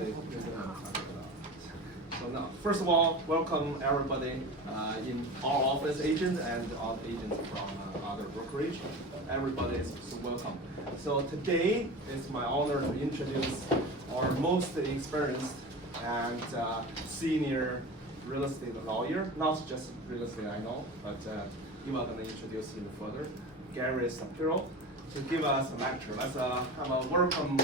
So now, first of all, welcome everybody in our office agent and all the agents from other brokerage. Everybody is welcome. So today it's my honor to introduce our most experienced and senior real estate lawyer, not just real estate I know, but you are going to introduce him further, Garry Shapiro, to give us a lecture. Let's have a welcome.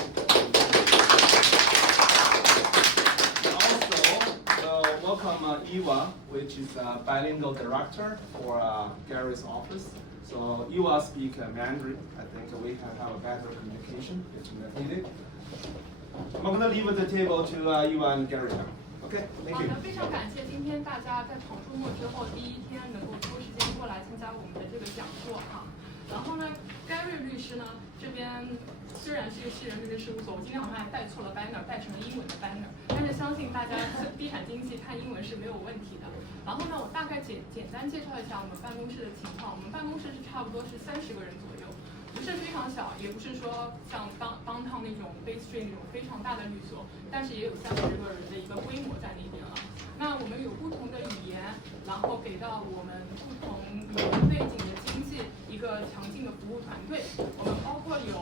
Welcome Eva, which is a bilingual director for Garry's office. So Eva speaks Mandarin. I think we can have a better communication if needed. I'm going to leave the table to Eva and Garry now. Okay, thank you. 非常感谢今天大家在闯出末之后第一天能够抽时间过来参加我们的这个讲座哈。然后呢 ，Garry 律师呢这边虽然是一个西人律师事务所，我今天好像还带错了 banner， 带成了英文的 banner， 但是相信大家地产经纪看英文是没有问题的。然后呢，我大概简单介绍一下我们办公室的情况。我们办公室是差不多是30个人左右，不是非常小，也不是说像downtown那种 Bay Street 那种非常大的律所，但是也有30个人的一个规模在那边了。那我们有不同的语言，然后给到我们不同语言背景的经济一个强劲的服务团队。我们包括有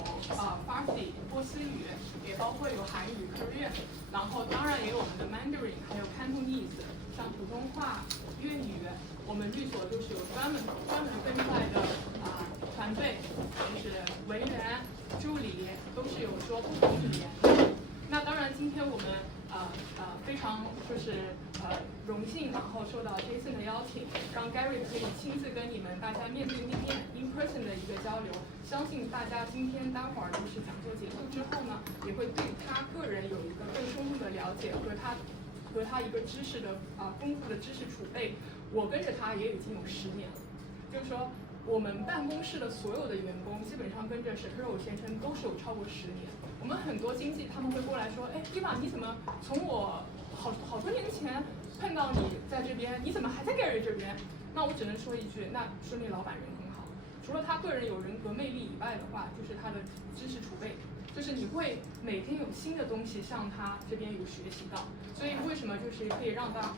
Farsi 波斯语，也包括有韩语 Korean， 然后当然也有我们的 Mandarin， 还有 Cantonese， 像普通话、粤语，我们律所都是有专门分出来的团队，就是文员、助理都是有说不同语言的。那当然，今天我们非常荣幸，然后受到 Jason 的邀请，让 Garry 可以亲自跟你们大家面对面 in person 的一个交流。相信大家今天待会儿就是讲座结束之后呢，也会对他个人有一个更深入的了解和他一个知识的丰富的知识储备。我跟着他也已经有10年了，就是说我们办公室的所有的员工基本上跟着 Shapiro 先生都是有超过10年。我们很多经纪他们会过来说，哎 ，Eva 你怎么从我好多年前碰到你在这边，你怎么还在 Garry 这边？那我只能说一句，那说明老板人很好。除了他个人有人格魅力以外的话，就是他的知识储备，就是你会每天有新的东西向他这边有学习到。所以为什么就是可以让到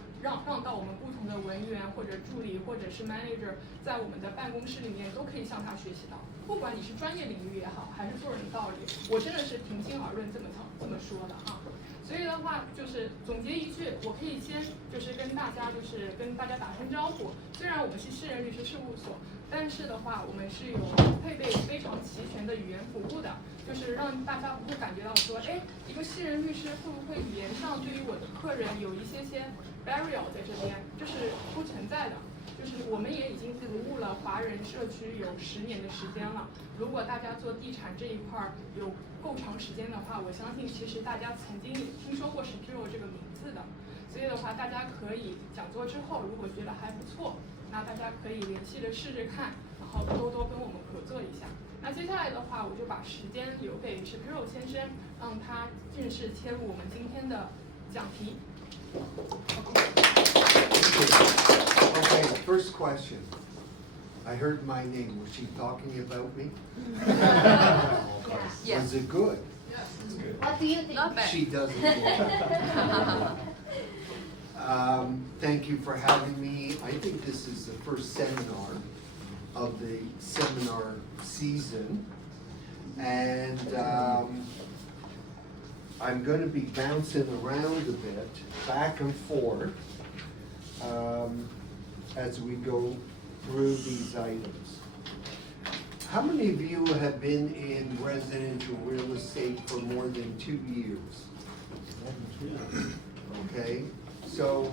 我们不同的文员或者助理或者是 manager 在我们的办公室里面都可以向他学习到，不管你是专业领域也好，还是做人道理，我真的是平心而论这么说的哈。所以的话，就是总结一句，我可以先就是跟大家打声招呼。虽然我们是私人律师事务所，但是的话，我们是有配备非常齐全的语言服务的，就是让大家不会感觉到说，哎，一个私人律师会不会语言上对于我的客人有一些barrier 在这边，这是不存在的。就是我们也已经服务了华人社区有10年的时间了。如果大家做地产这一块有够长时间的话，我相信其实大家曾经听说过 Shapiro 这个名字的。所以的话，大家可以讲座之后，如果觉得还不错，那大家可以联系的试试看，然后多多跟我们合作一下。那接下来的话，我就把时间留给 Shapiro 先生，让他正式切入我们今天的讲题。Okay, first question. I heard my name. Was she talking about me? Yes. Was it good? Yes. What do you think? Not bad. She doesn't. Thank you for having me. I think this is the first seminar of the seminar season. And I'm going to be bouncing around a bit, back and forth, as we go through these items. How many of you have been in residential real estate for more than 2 years? Okay, so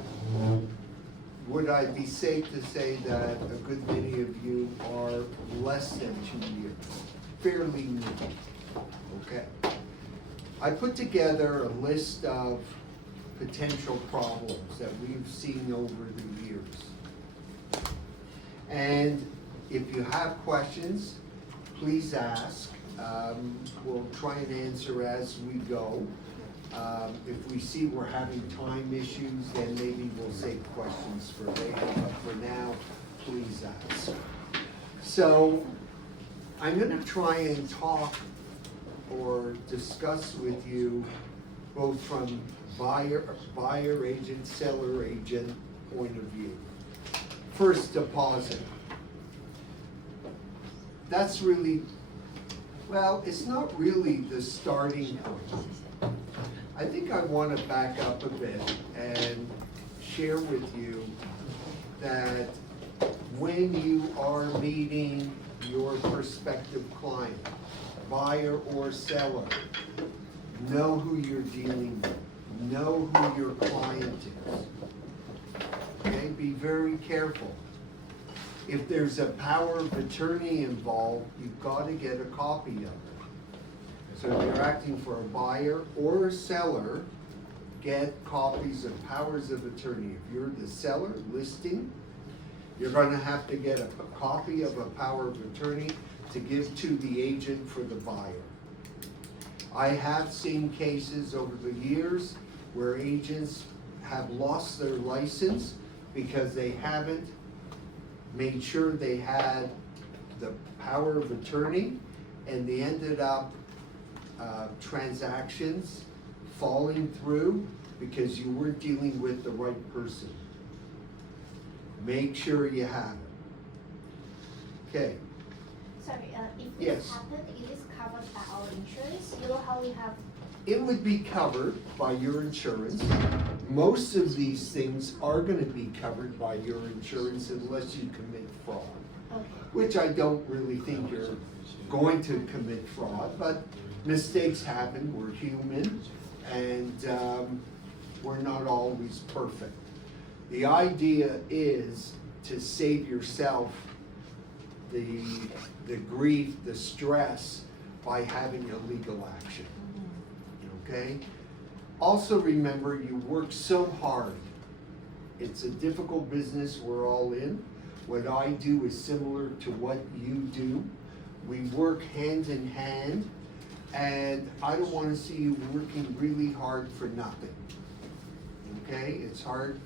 would I be safe to say that a good many of you are less than 2 years? Fairly new. Okay. I put together a list of potential problems that we've seen over the years. And if you have questions, please ask. We'll try and answer as we go. If we see we're having time issues, then maybe we'll save questions for later. But for now, please ask. So I'm going to try and talk or discuss with you both from buyer agent, seller agent point of view. First, deposit. That's really, well, it's not really the starting point. I think I want to back up a bit and share with you that when you are meeting your prospective client, buyer or seller, know who you're dealing with, know who your client is. Okay, be very careful. If there's a power of attorney involved, you've got to get a copy of it. So if you're acting for a buyer or a seller, get copies of powers of attorney. If you're the seller listing, you're going to have to get a copy of a power of attorney to give to the agent for the buyer. I have seen cases over the years where agents have lost their license because they haven't made sure they had the power of attorney, and they ended up transactions falling through because you weren't dealing with the right person. Make sure you have it. Okay. Sorry, if Yes. this happened, it is covered by our insurance. You know how we have. It would be covered by your insurance. Most of these things are going to be covered by your insurance unless you commit fraud, Okay. which I don't really think you're going to commit fraud, but mistakes happen. We're human, and we're not always perfect. The idea is to save yourself the grief, the stress by having a legal action. Okay? Also remember, you work so hard. It's a difficult business we're all in. What I do is similar to what you do. We work hand in hand, and I don't want to see you working really hard for nothing. Okay? It's hard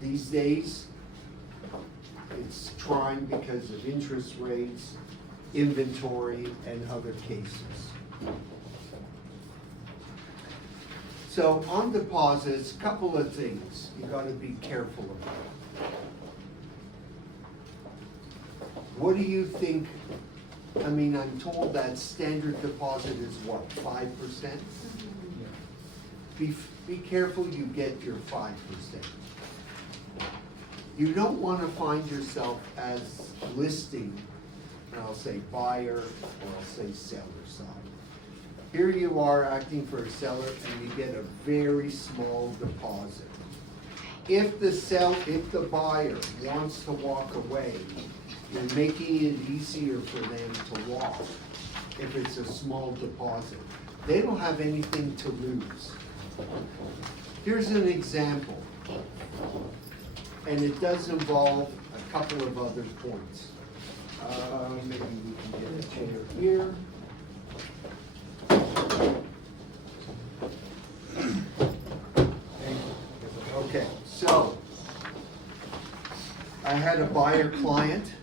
these days. It's trying because of interest rates, inventory, and other cases. So on deposits, couple of things you got to be careful about. What do you think? I mean, I'm told that standard deposit is what, 5%? Be careful you get your 5%. You don't want to find yourself as listing, I'll say buyer, or I'll say seller side. Here you are acting for a seller and you get a very small deposit. If the buyer wants to walk away, you're making it easier for them to walk if it's a small deposit. They don't have anything to lose. Here's an example, and it does involve a couple of other points. Maybe we can get a chair here. Okay, so I had a buyer client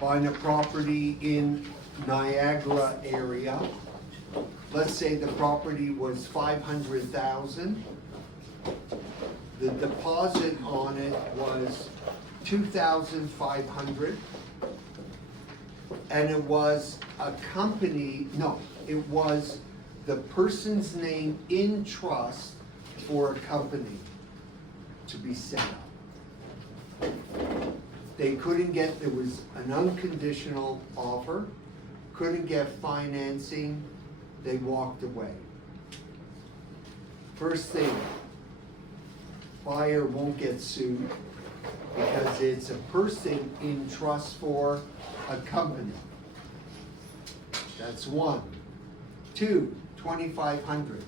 buying a property in Niagara area. Let's say the property was $500,000. The deposit on it was $2,500, and it was a company. No, it was the person's name in trust for a company to be set up. They couldn't get, there was an unconditional offer, couldn't get financing, they walked away. First thing, buyer won't get sued because it's a person in trust for a company. That's one. Two, $2,500.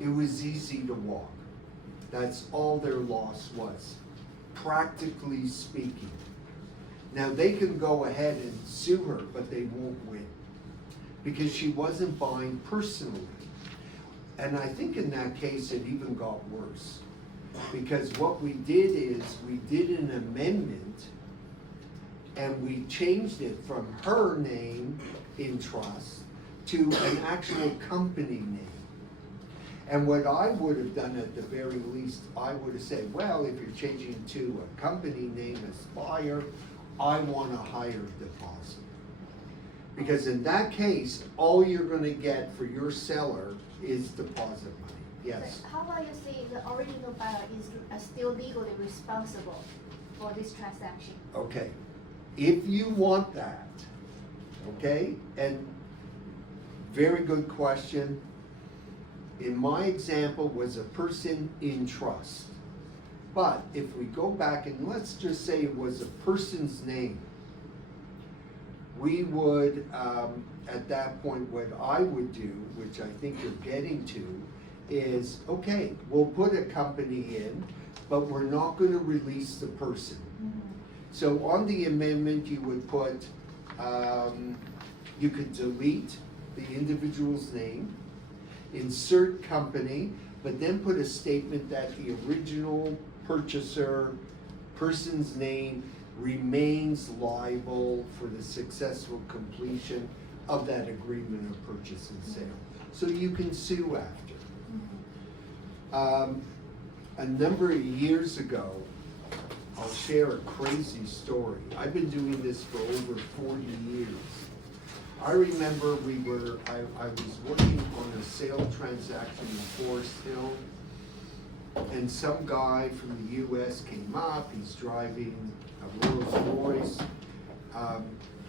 It was easy to walk. That's all their loss was, practically speaking. Now they can go ahead and sue her, but they won't win because she wasn't buying personally. And I think in that case it even got worse, because what we did is we did an amendment and we changed it from her name in trust to an actual company name. And what I would have done at the very least, I would have said, well, if you're changing to a company name as buyer, I want a higher deposit. Because in that case, all you're gonna get for your seller is deposit money. Yes? How about you say the original buyer is still legally responsible for this transaction? Okay, if you want that, okay, and very good question. In my example was a person in trust. But if we go back and let's just say it was a person's name, we would, at that point, what I would do, which I think you're getting to, is, okay, we'll put a company in, but we're not gonna release the person. So on the amendment, you would put, you could delete the individual's name, insert company, but then put a statement that the original purchaser, person's name, remains liable for the successful completion of that agreement of purchase and sale. So you can sue after. A number of years ago, I'll share a crazy story. I've been doing this for over 40 years. I remember I was working on a sale transaction in Forest Hill, and some guy from the US came up, he's driving a Rolls Royce,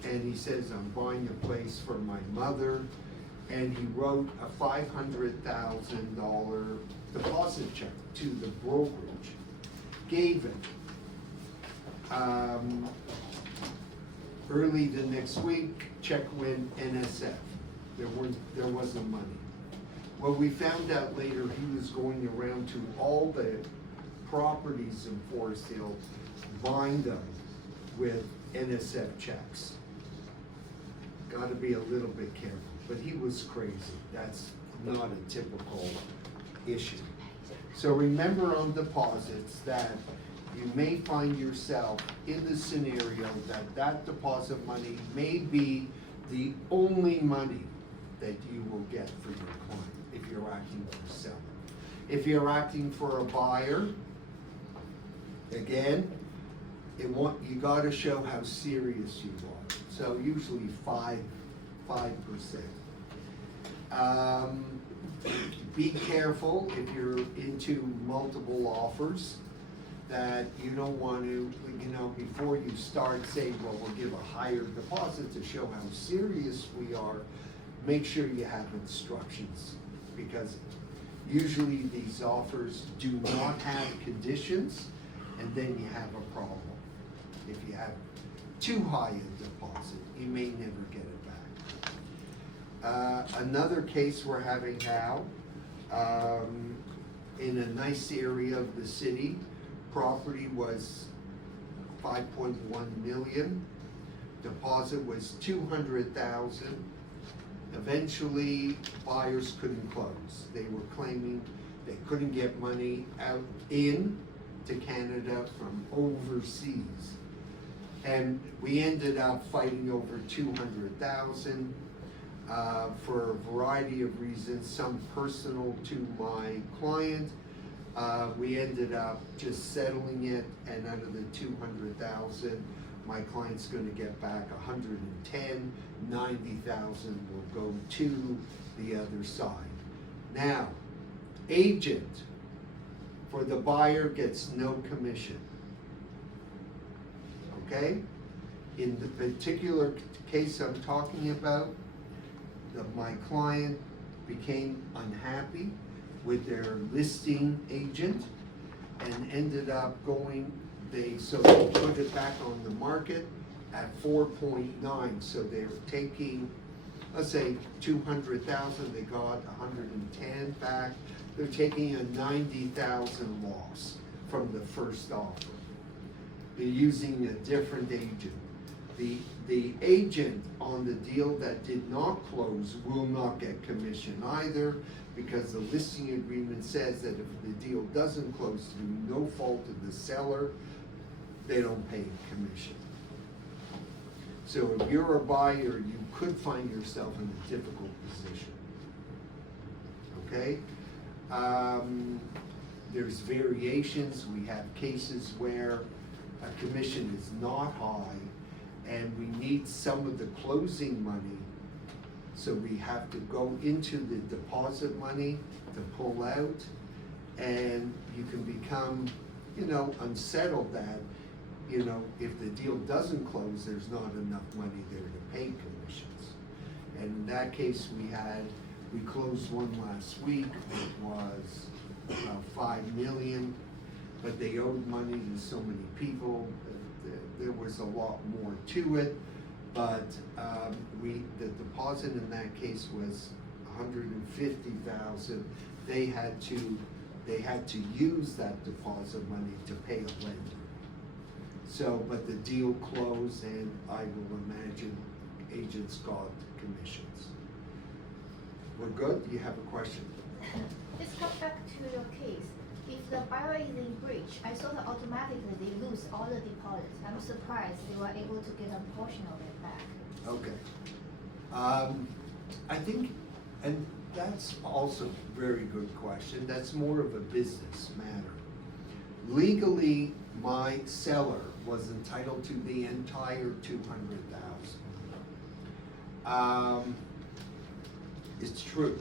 and he says, I'm buying a place for my mother, and he wrote a $500,000 deposit check to the brokerage, gave it. Early the next week, check went NSF. There wasn't money. Well, we found out later he was going around to all the properties in Forest Hill, buying them with NSF checks. Got to be a little bit careful, but he was crazy. That's not a typical issue. So remember on deposits that you may find yourself in the scenario that that deposit money may be the only money that you will get for your client if you're acting for a seller. If you're acting for a buyer, again, you got to show how serious you are. So usually 5%. Be careful if you're into multiple offers, that you don't want to, before you start saying, well, we'll give a higher deposit to show how serious we are, make sure you have instructions, because usually these offers do not have conditions, and then you have a problem. If you have too high a deposit, you may never get it back. Another case we're having now, in a nice area of the city, property was 5.1 million, deposit was 200,000. Eventually, buyers couldn't close. They were claiming they couldn't get money out to Canada from overseas. And we ended up fighting over 200,000 for a variety of reasons, some personal to my client. We ended up just settling it, and out of the 200,000, my client's going to get back 110, 90,000 will go to the other side. Now, agent for the buyer gets no commission. Okay? In the particular case I'm talking about, my client became unhappy with their listing agent and ended up so they put it back on the market at 4.9. So they're taking, let's say 200,000, they got 110 back. They're taking a 90,000 loss from the first offer. They're using a different agent. The agent on the deal that did not close will not get commission either, because the listing agreement says that if the deal doesn't close through no fault of the seller, they don't pay commission. So if you're a buyer, you could find yourself in a difficult position. Okay? There's variations. We have cases where a commission is not high and we need some of the closing money. So we have to go into the deposit money to pull out, and you can become, unsettled that, if the deal doesn't close, there's not enough money there to pay commissions. And in that case, we closed one last week. It was $5 million, but they owed money to so many people. There was a lot more to it, but the deposit in that case was $150,000. They had to use that deposit money to pay a lender. So, but the deal closed, and I will imagine agents got commissions. We're good? Do you have a question? Let's go back to your case. If the buyer is in breach, I thought that automatically they lose all the deposits. I'm surprised they were able to get a portion of it back. Okay. I think, and that's also a very good question. That's more of a business matter. Legally, my seller was entitled to the entire $200,000. It's true.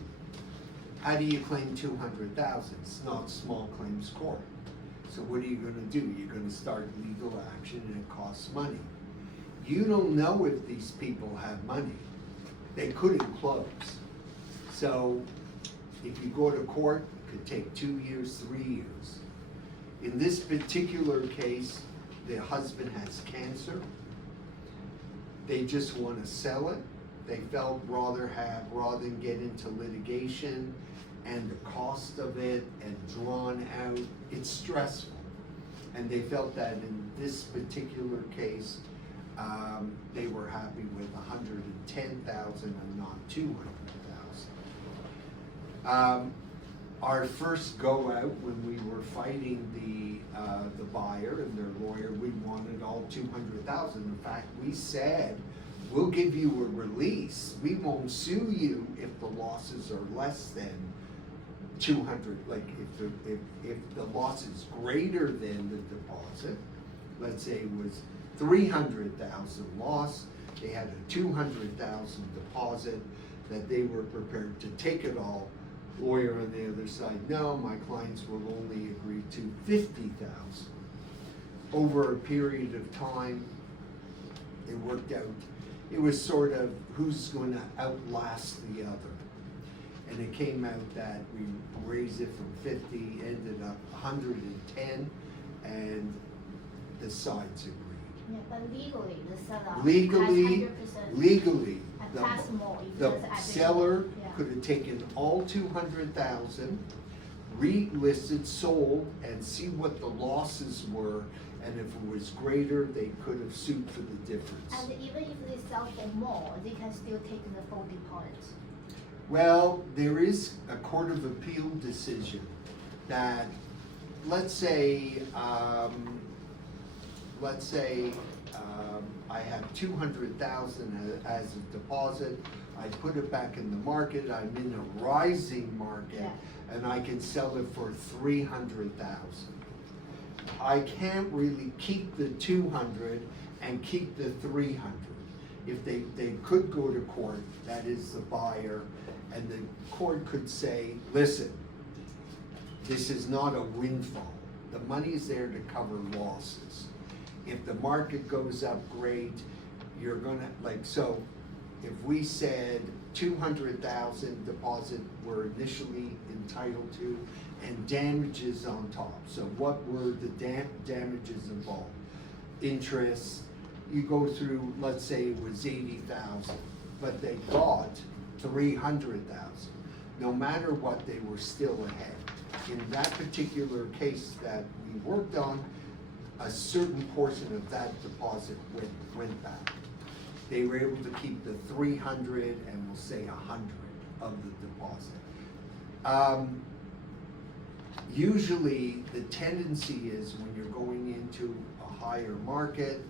How do you claim $200,000? It's not small claims court. So what are you going to do? You're going to start legal action, and it costs money. You don't know if these people have money. They couldn't close. So if you go to court, it could take 2 years, 3 years. In this particular case, the husband has cancer. They just want to sell it. They felt rather than get into litigation and the cost of it and drawn out, it's stressful. And they felt that in this particular case, they were happy with $110,000 and not $200,000. Our first go out when we were fighting the buyer and their lawyer, we wanted all $200,000. In fact, we said, we'll give you a release. We won't sue you if the losses are less than 200. Like if the loss is greater than the deposit, let's say it was 300,000 loss, they had a 200,000 deposit that they were prepared to take it all. Lawyer on the other side, no, my clients will only agree to 50,000. Over a period of time, it worked out. It was sort of who's going to outlast the other. And it came out that we raised it from 50, ended up 110, and the sides agreed. Yeah, but legally, the seller Legally, has more if the there's evidence. seller Yeah. could have taken all 200,000, relisted, sold, and see what the losses were, and if it was greater, they could have sued for the difference. And even if they sell for more, they can still take the full deposit. Well, there is a Court of Appeal decision that, let's say I have 200,000 as a deposit. I put it back in the market. I'm in a rising market, Yeah. and I can sell it for 300,000. I can't really keep the 200 and keep the 300. If they could go to court, that is the buyer, and the court could say, listen, this is not a windfall. The money's there to cover losses. If the market goes up, great. You're gonna, so if we said 200,000 deposit we're initially entitled to, and damages on top. So what were the damages involved? Interest, you go through, let's say it was 80,000, but they got 300,000. No matter what, they were still ahead. In that particular case that we worked on, a certain portion of that deposit went back. They were able to keep the 300 and we'll say 100 of the deposit. Usually the tendency is when you're going into a higher market,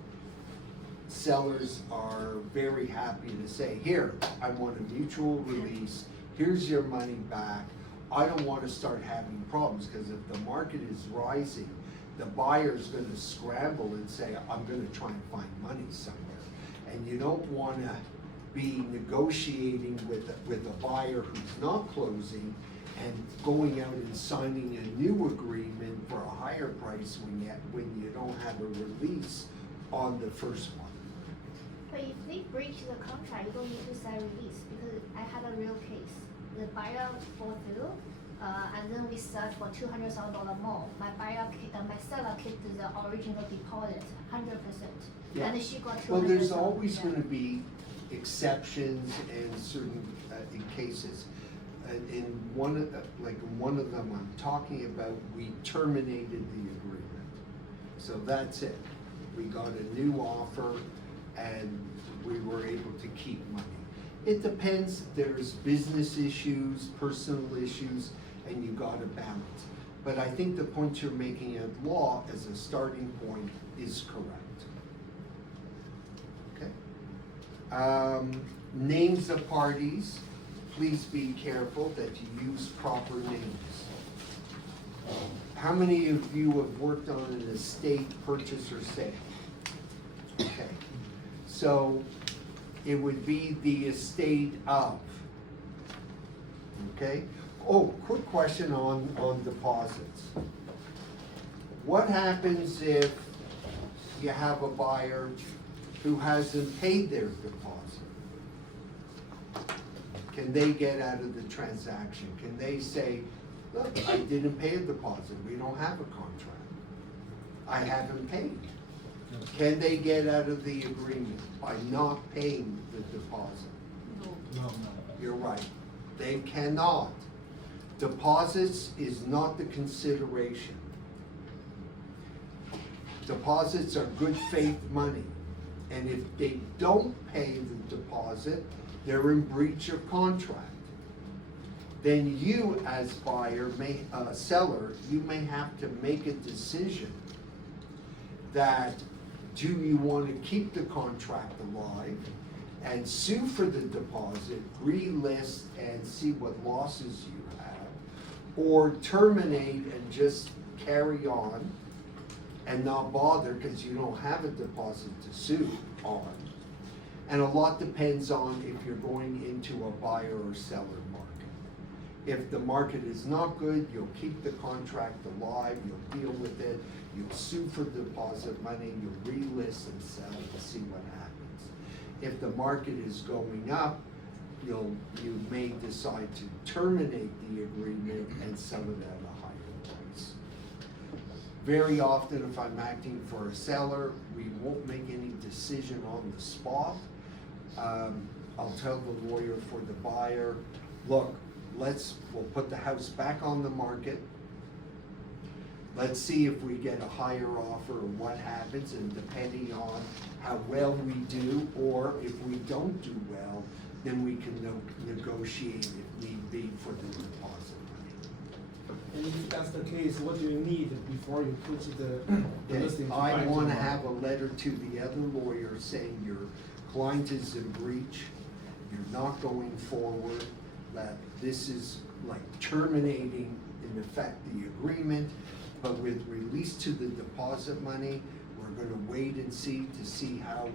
sellers are very happy to say, here, I want a mutual release, here's your money back, I don't want to start having problems, because if the market is rising, the buyer's going to scramble and say, I'm going to try and find money somewhere. And you don't want to be negotiating with a buyer who's not closing and going out and signing a new agreement for a higher price when you don't have a release on the first one. But if they breach the contract, you don't need to sign release, because I had a real case. The buyer fall through, and then we sold for $200,000 more. My seller kept the original deposit, 100%. Yeah. And she got $200,000. Well, there's always going to be exceptions and certain in cases. In one of them I'm talking about, we terminated the agreement. So that's it. We got a new offer and we were able to keep money. It depends. There's business issues, personal issues, and you got to balance. But I think the point you're making at law as a starting point is correct. Okay. Names of parties. Please be careful that you use proper names. How many of you have worked on an estate purchase or sale? Okay. So it would be the estate of. Okay? Oh, quick question on deposits. What happens if you have a buyer who hasn't paid their deposit? Can they get out of the transaction? Can they say, look, I didn't pay a deposit, we don't have a contract, I haven't paid? Can they get out of the agreement by not paying the deposit? No. You're right, they cannot. Deposits is not the consideration. Deposits are good faith money, and if they don't pay the deposit, they're in breach of contract. Then you, as seller, you may have to make a decision that, do you want to keep the contract alive and sue for the deposit, relist and see what losses you have, or terminate and just carry on and not bother because you don't have a deposit to sue on. And a lot depends on if you're going into a buyer or seller market. If the market is not good, you'll keep the contract alive, you'll deal with it, you'll sue for deposit money, you'll relist and sell and see what happens. If the market is going up, you may decide to terminate the agreement and sell it at a higher price. Very often, if I'm acting for a seller, we won't make any decision on the spot. I'll tell the lawyer for the buyer, look, we'll put the house back on the market. Let's see if we get a higher offer or what happens, and depending on how well we do, or if we don't do well, then we can negotiate if need be for the deposit money. And if that's the case, what do you need before you put the listing? To I buy want to tomorrow? have a letter to the other lawyer saying your client is in breach, you're not going forward, that this is like terminating in effect the agreement, but with release to the deposit money, we're going to wait and see to see how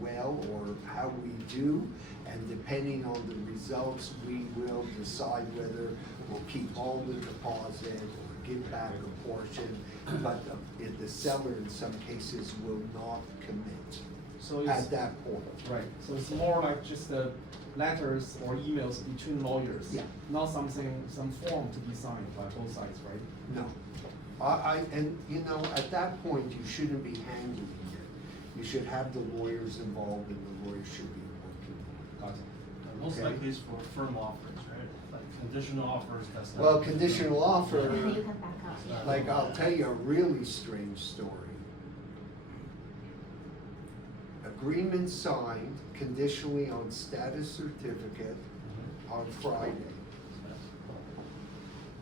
well or how we do, and depending on the results, we will decide whether we'll keep all the deposit or give back a portion, but the seller in some cases will not commit So it's, at that point. right. So it's more like just letters or emails between lawyers. Yeah. Not some form to be signed by both sides, right? No. And you know, at that point, you shouldn't be handling it. You should have the lawyers involved, and the lawyers should be working on it. Got it. Most Okay. likely it's for firm offers, right? Like conditional offers, that's not. Well, conditional offer, And then you can back up, yeah. like I'll tell you a really strange story. Agreement signed conditionally on status certificate on Friday.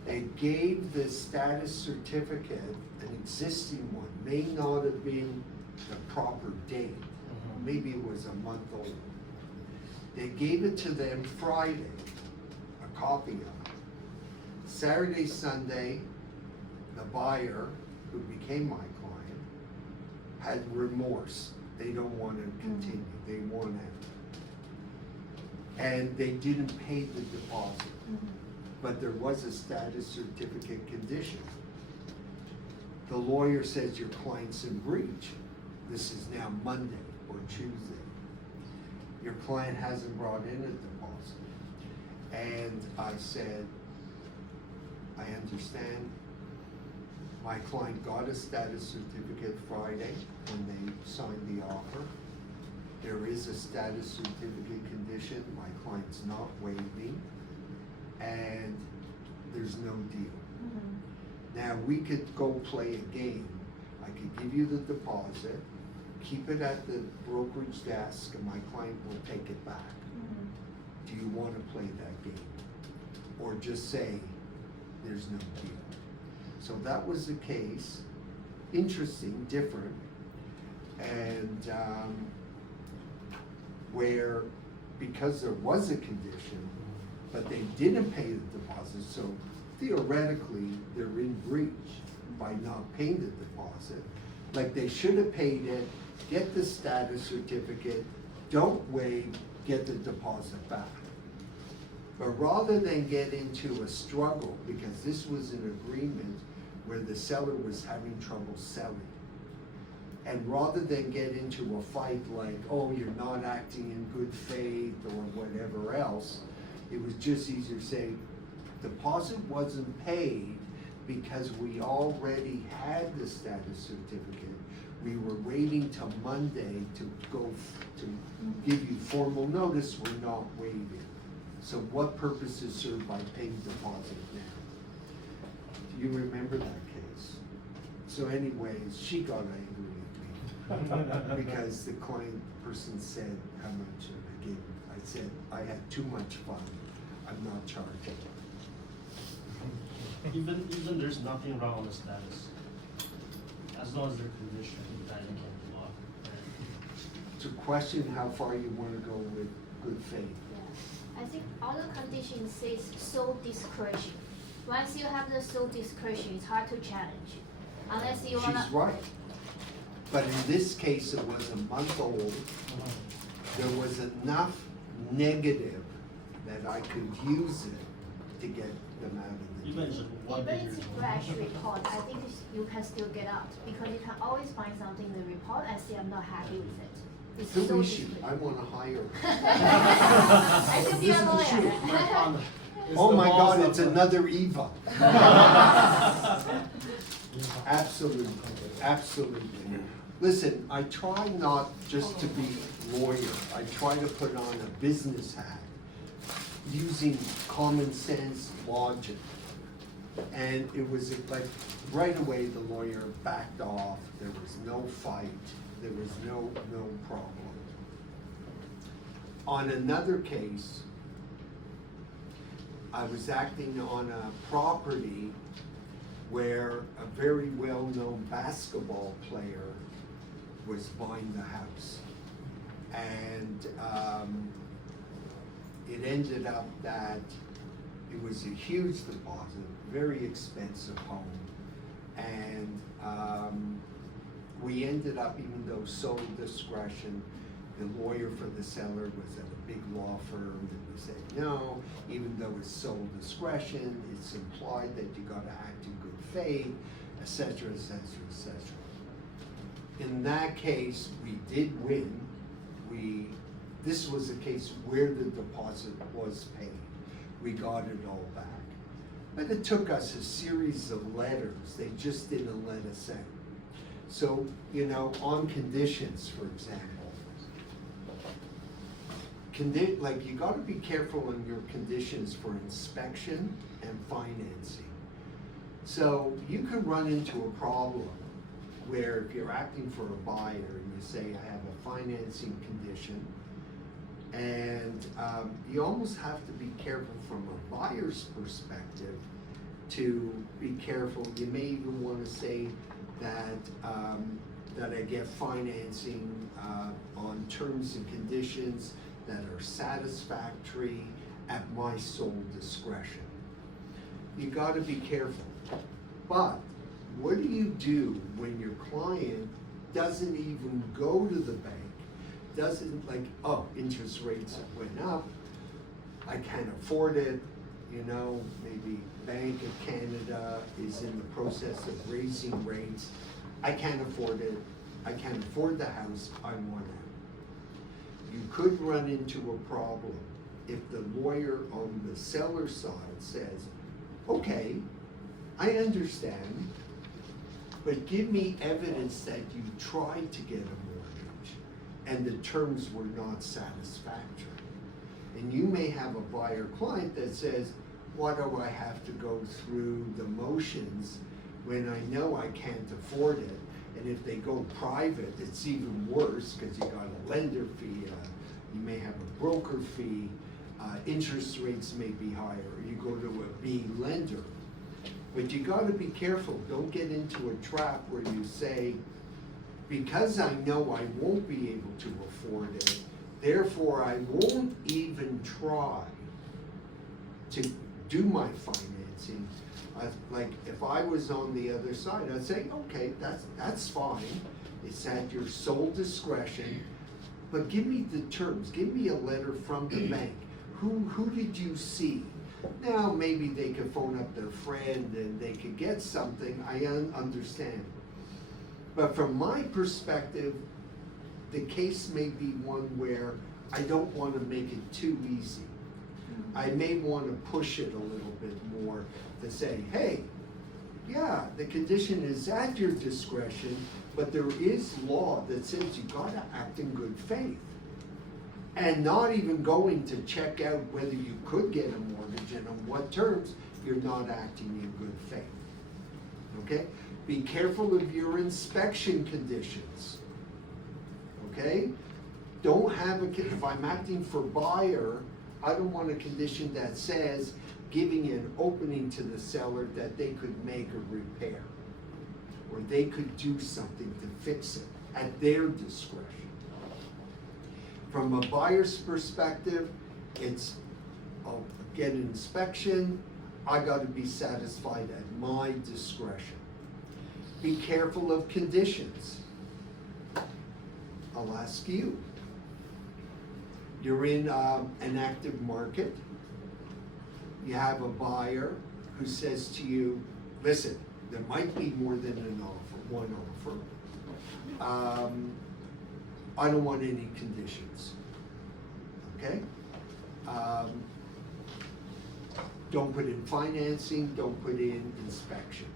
They gave the status certificate, an existing one, may not have been the proper date. Maybe it was a month old. They gave it to them Friday, a copy of it. Saturday, Sunday, the buyer, who became my client, had remorse. They don't want to continue. They want out. And they didn't pay the deposit. But there was a status certificate condition. The lawyer says your client's in breach. This is now Monday or Tuesday. Your client hasn't brought in a deposit. And I said, I understand. My client got a status certificate Friday when they signed the offer. There is a status certificate condition. My client's not waiving. And there's no deal. Now, we could go play a game. I could give you the deposit, keep it at the brokerage desk, and my client will take it back. Do you want to play that game? Or just say, there's no deal? So that was the case. Interesting, different. And where, because there was a condition, but they didn't pay the deposit, so theoretically, they're in breach by not paying the deposit. Like, they should have paid it, get the status certificate, don't waive, get the deposit back. But rather than get into a struggle, because this was an agreement where the seller was having trouble selling, and rather than get into a fight like, oh, you're not acting in good faith or whatever else, it was just easier to say, deposit wasn't paid because we already had the status certificate. We were waiting till Monday to go to give you formal notice, we're not waiving. So what purpose is served by paying deposit now? Do you remember that case? So anyways, she got angry at me because the client person said how much I gave her. I said, I had too much fun. I'm not charging. Even there's nothing wrong with the status, as long as they're conditioned, that you can do up. To question how far you want to go with good faith. I think all the conditions says sole discretion. Once you have the sole discretion, it's hard to challenge. Unless you wanna. She's right. But in this case, it was a month old. There was enough negative that I could use it to get them out of the Even deal. just one Even year. if it's crash report, I think you can still get out because you can always find something in the report and say I'm not happy with it. It's Who so is she? discreet. I want to hire her. I should be a lawyer. Oh my God, it's another Eva. Absolutely, absolutely. Listen, I try not just to be lawyer. I try to put on a business hat using common sense logic. And it was like right away the lawyer backed off. There was no fight. There was no problem. On another case, I was acting on a property where a very well-known basketball player was buying the house. And it ended up that it was a huge deposit, very expensive home. And we ended up, even though sole discretion, the lawyer for the seller was at a big law firm, and we said, no, even though it's sole discretion, it's implied that you gotta act in good faith, et cetera, et cetera, et cetera. In that case, we did win. This was a case where the deposit was paid. We got it all back. But it took us a series of letters. They just didn't let us in. So, you know, on conditions, for example, like you gotta be careful on your conditions for inspection and financing. So you could run into a problem where if you're acting for a buyer and you say, I have a financing condition, and you almost have to be careful from a buyer's perspective to be careful. You may even want to say that that I get financing on terms and conditions that are satisfactory at my sole discretion. you gotta be careful. But what do you do when your client doesn't even go to the bank? Doesn't like, oh, interest rates went up, I can't afford it, you know, maybe Bank of Canada is in the process of raising rates, I can't afford it, I can't afford the house, I want out. You could run into a problem if the lawyer on the seller side says, okay, I understand, but give me evidence that you tried to get a mortgage and the terms were not satisfactory. And you may have a buyer client that says, why do I have to go through the motions when I know I can't afford it? And if they go private, it's even worse because you got a lender fee, you may have a broker fee, interest rates may be higher, or you go to a B lender. But you gotta be careful, don't get into a trap where you say, because I know I won't be able to afford it, therefore I won't even try to do my financing. Like if I was on the other side, I'd say, okay, that's fine. It's at your sole discretion, but give me the terms, give me a letter from the bank. Who did you see? Now maybe they could phone up their friend and they could get something, I understand. But from my perspective, the case may be one where I don't want to make it too easy. I may want to push it a little bit more to say, hey, yeah, the condition is at your discretion, but there is law that says you gotta act in good faith. And not even going to check out whether you could get a mortgage and on what terms, you're not acting in good faith. Okay? Be careful of your inspection conditions. Okay? Don't have if I'm acting for buyer, I don't want a condition that says giving an opening to the seller that they could make a repair or they could do something to fix it at their discretion. From a buyer's perspective, it's, I'll get an inspection, I gotta be satisfied at my discretion. Be careful of conditions. I'll ask you. You're in an active market. You have a buyer who says to you, listen, there might be more than one offer. I don't want any conditions, okay? Don't put in financing, don't put in inspection.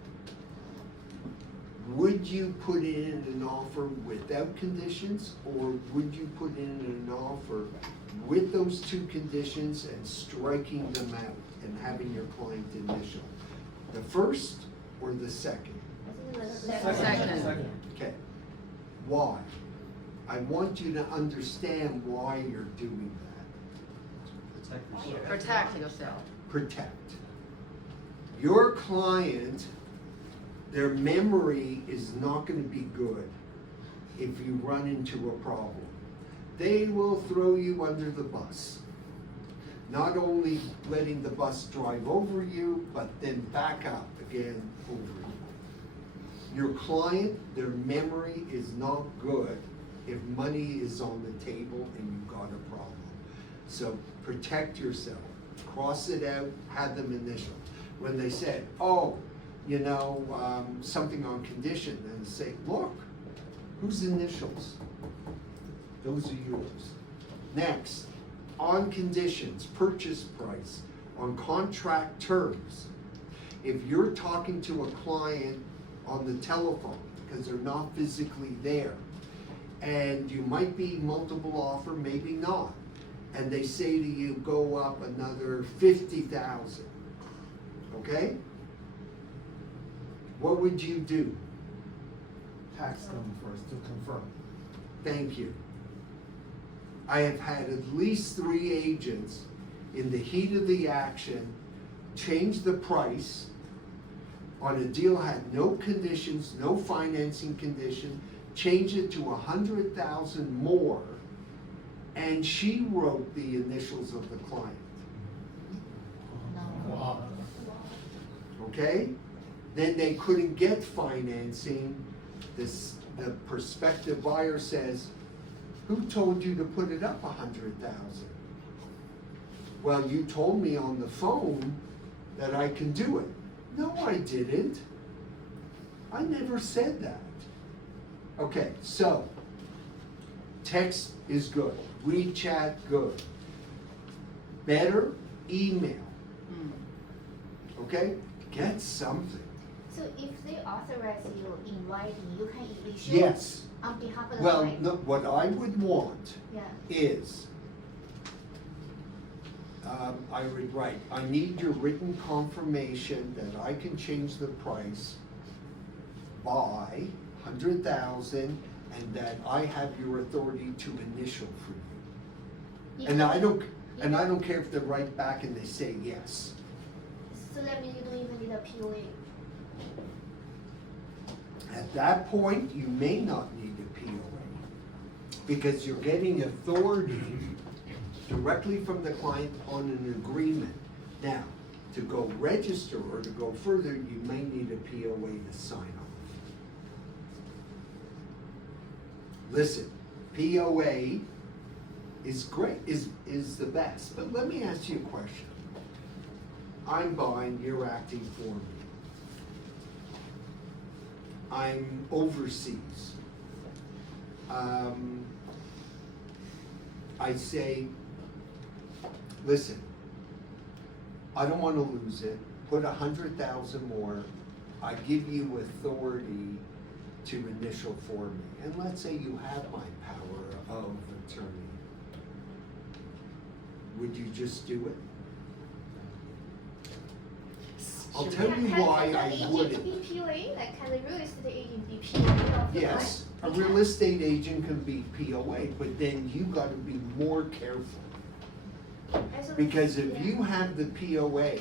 Would you put in an offer without conditions, or would you put in an offer with those two conditions and striking them out and having your client initial? The first or the second? Second. Okay. Why? I want you to understand why you're doing that. Protect yourself. Protect. Your client, their memory is not going to be good if you run into a problem. They will throw you under the bus. Not only letting the bus drive over you, but then back up again over you. Your client, their memory is not good if money is on the table and you've got a problem. So protect yourself. Cross it out, have them initial. When they said, oh, you know, something on condition, and say, look, whose initials? Those are yours. Next, on conditions, purchase price, on contract terms. If you're talking to a client on the telephone, because they're not physically there, and you might be multiple offer, maybe not, and they say to you, go up another 50,000, okay? What would you do? Text them first to confirm. Thank you. I have had at least 3 agents in the heat of the action change the price on a deal had no conditions, no financing condition, change it to 100,000 more, and she wrote the initials of the client. Wow. okay? Then they couldn't get financing. The prospective buyer says, who told you to put it up 100,000? Well, you told me on the phone that I can do it. No, I didn't. I never said that. Okay, so text is good. WeChat, good. Better, email. Okay? Get something. So if they authorize you in writing, you can issue Yes. on behalf of the Well, client? no, what I would want Yeah. is, I would write, I need your written confirmation that I can change the price by 100,000 and that I have your authority to initial for you. And I don't care if they write back and they say yes. So that means you don't even need a POA. At that point, you may not need a POA because you're getting authority directly from the client on an agreement. Now, to go register or to go further, you may need a POA to sign off. Listen, POA is great, is the best, but let me ask you a question. I'm buying, you're acting for me. I'm overseas. I say, listen, I don't want to lose it. Put 100,000 more. I give you authority to initial for me. And let's say you have my power of attorney. Would you just do it? I'll tell you why I wouldn't. Can the agent be POA? Like, can the real estate agent be POA of the Yes, a client? real estate agent can be POA, but then you gotta be more careful. Because if you have the POA,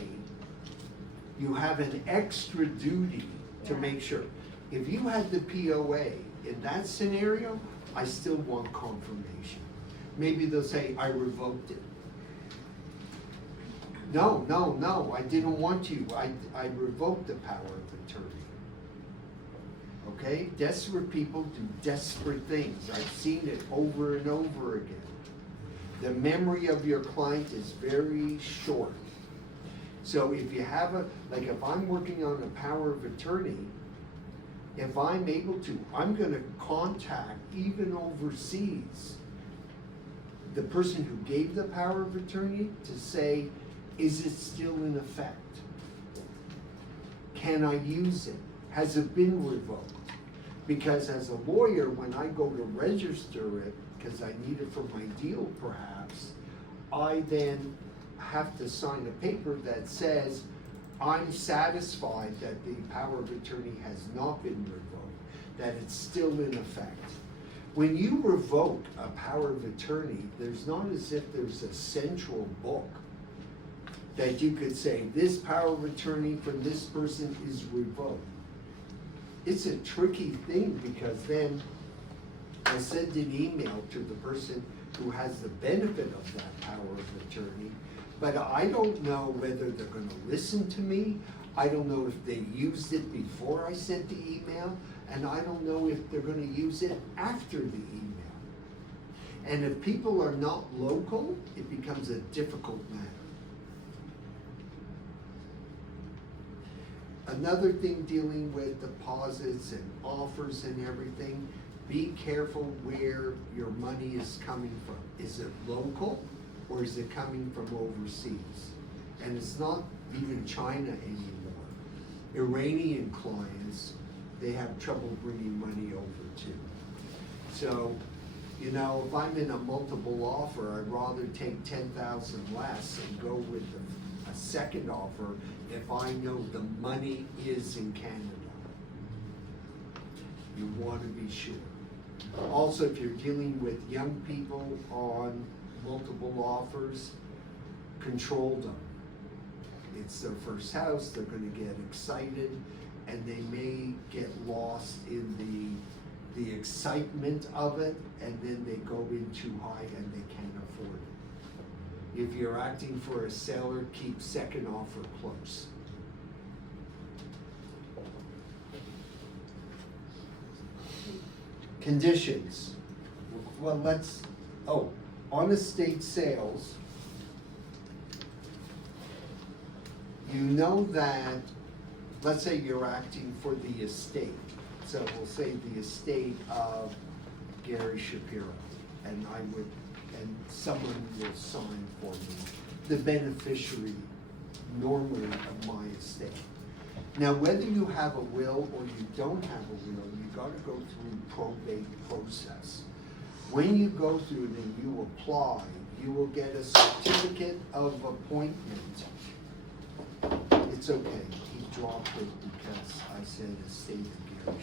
you have an extra duty to Yeah. make sure. If you had the POA, in that scenario, I still want confirmation. Maybe they'll say, I revoked it. No, I didn't want you. I revoked the power of attorney. Okay? Desperate people do desperate things. I've seen it over and over again. The memory of your client is very short. So if you have like if I'm working on a power of attorney, if I'm able to, I'm gonna contact, even overseas, the person who gave the power of attorney to say, is it still in effect? Can I use it? Has it been revoked? Because as a lawyer, when I go to register it, because I need it for my deal perhaps, I then have to sign a paper that says, I'm satisfied that the power of attorney has not been revoked, that it's still in effect. When you revoke a power of attorney, there's not as if there's a central book that you could say, this power of attorney from this person is revoked. It's a tricky thing because then I send an email to the person who has the benefit of that power of attorney, but I don't know whether they're gonna listen to me. I don't know if they used it before I sent the email, and I don't know if they're gonna use it after the email. And if people are not local, it becomes a difficult matter. Another thing dealing with deposits and offers and everything, be careful where your money is coming from. Is it local or is it coming from overseas? And it's not even China anymore. Iranian clients, they have trouble bringing money over too. So, you know, if I'm in a multiple offer, I'd rather take 10,000 less and go with a second offer if I know the money is in Canada. You want to be sure. Also, if you're dealing with young people on multiple offers, control them. It's their first house, they're going to get excited, and they may get lost in the excitement of it, and then they go in too high and they can't afford it. If you're acting for a seller, keep second offer close. Conditions. Well, on estate sales, you know that, let's say you're acting for the estate. So we'll say the estate of Garry Shapiro, and someone will sign for me, the beneficiary normally of my estate. Now, whether you have a will or you don't have a will, you gotta go through probate process. When you go through it and you apply, you will get a certificate of appointment. It's okay, he dropped it because I said estate of Garry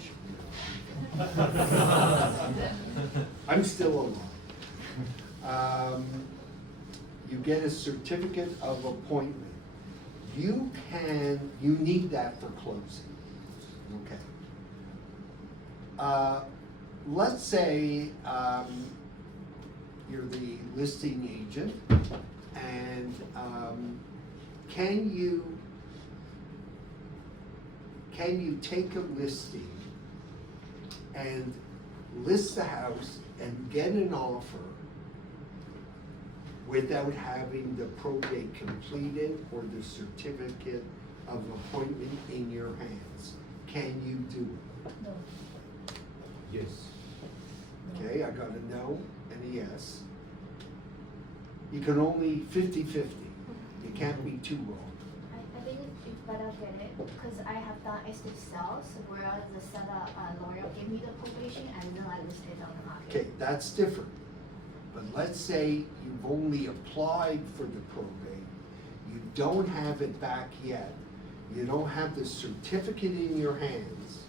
Shapiro. I'm still alive. You get a certificate of appointment. You need that for closing, okay? Let's say you're the listing agent, and can you take a listing and list the house and get an offer without having the probate completed or the certificate of appointment in your hands? Can you do it? No. Yes. Okay, I got a no and a yes. You can only 50-50. You can't be too wrong. I think you better get it, because I have done estate sales where the seller lawyer gave me the probation and then I listed it on the market. Okay, that's different. But let's say you've only applied for the probate, you don't have it back yet, you don't have the certificate in your hands,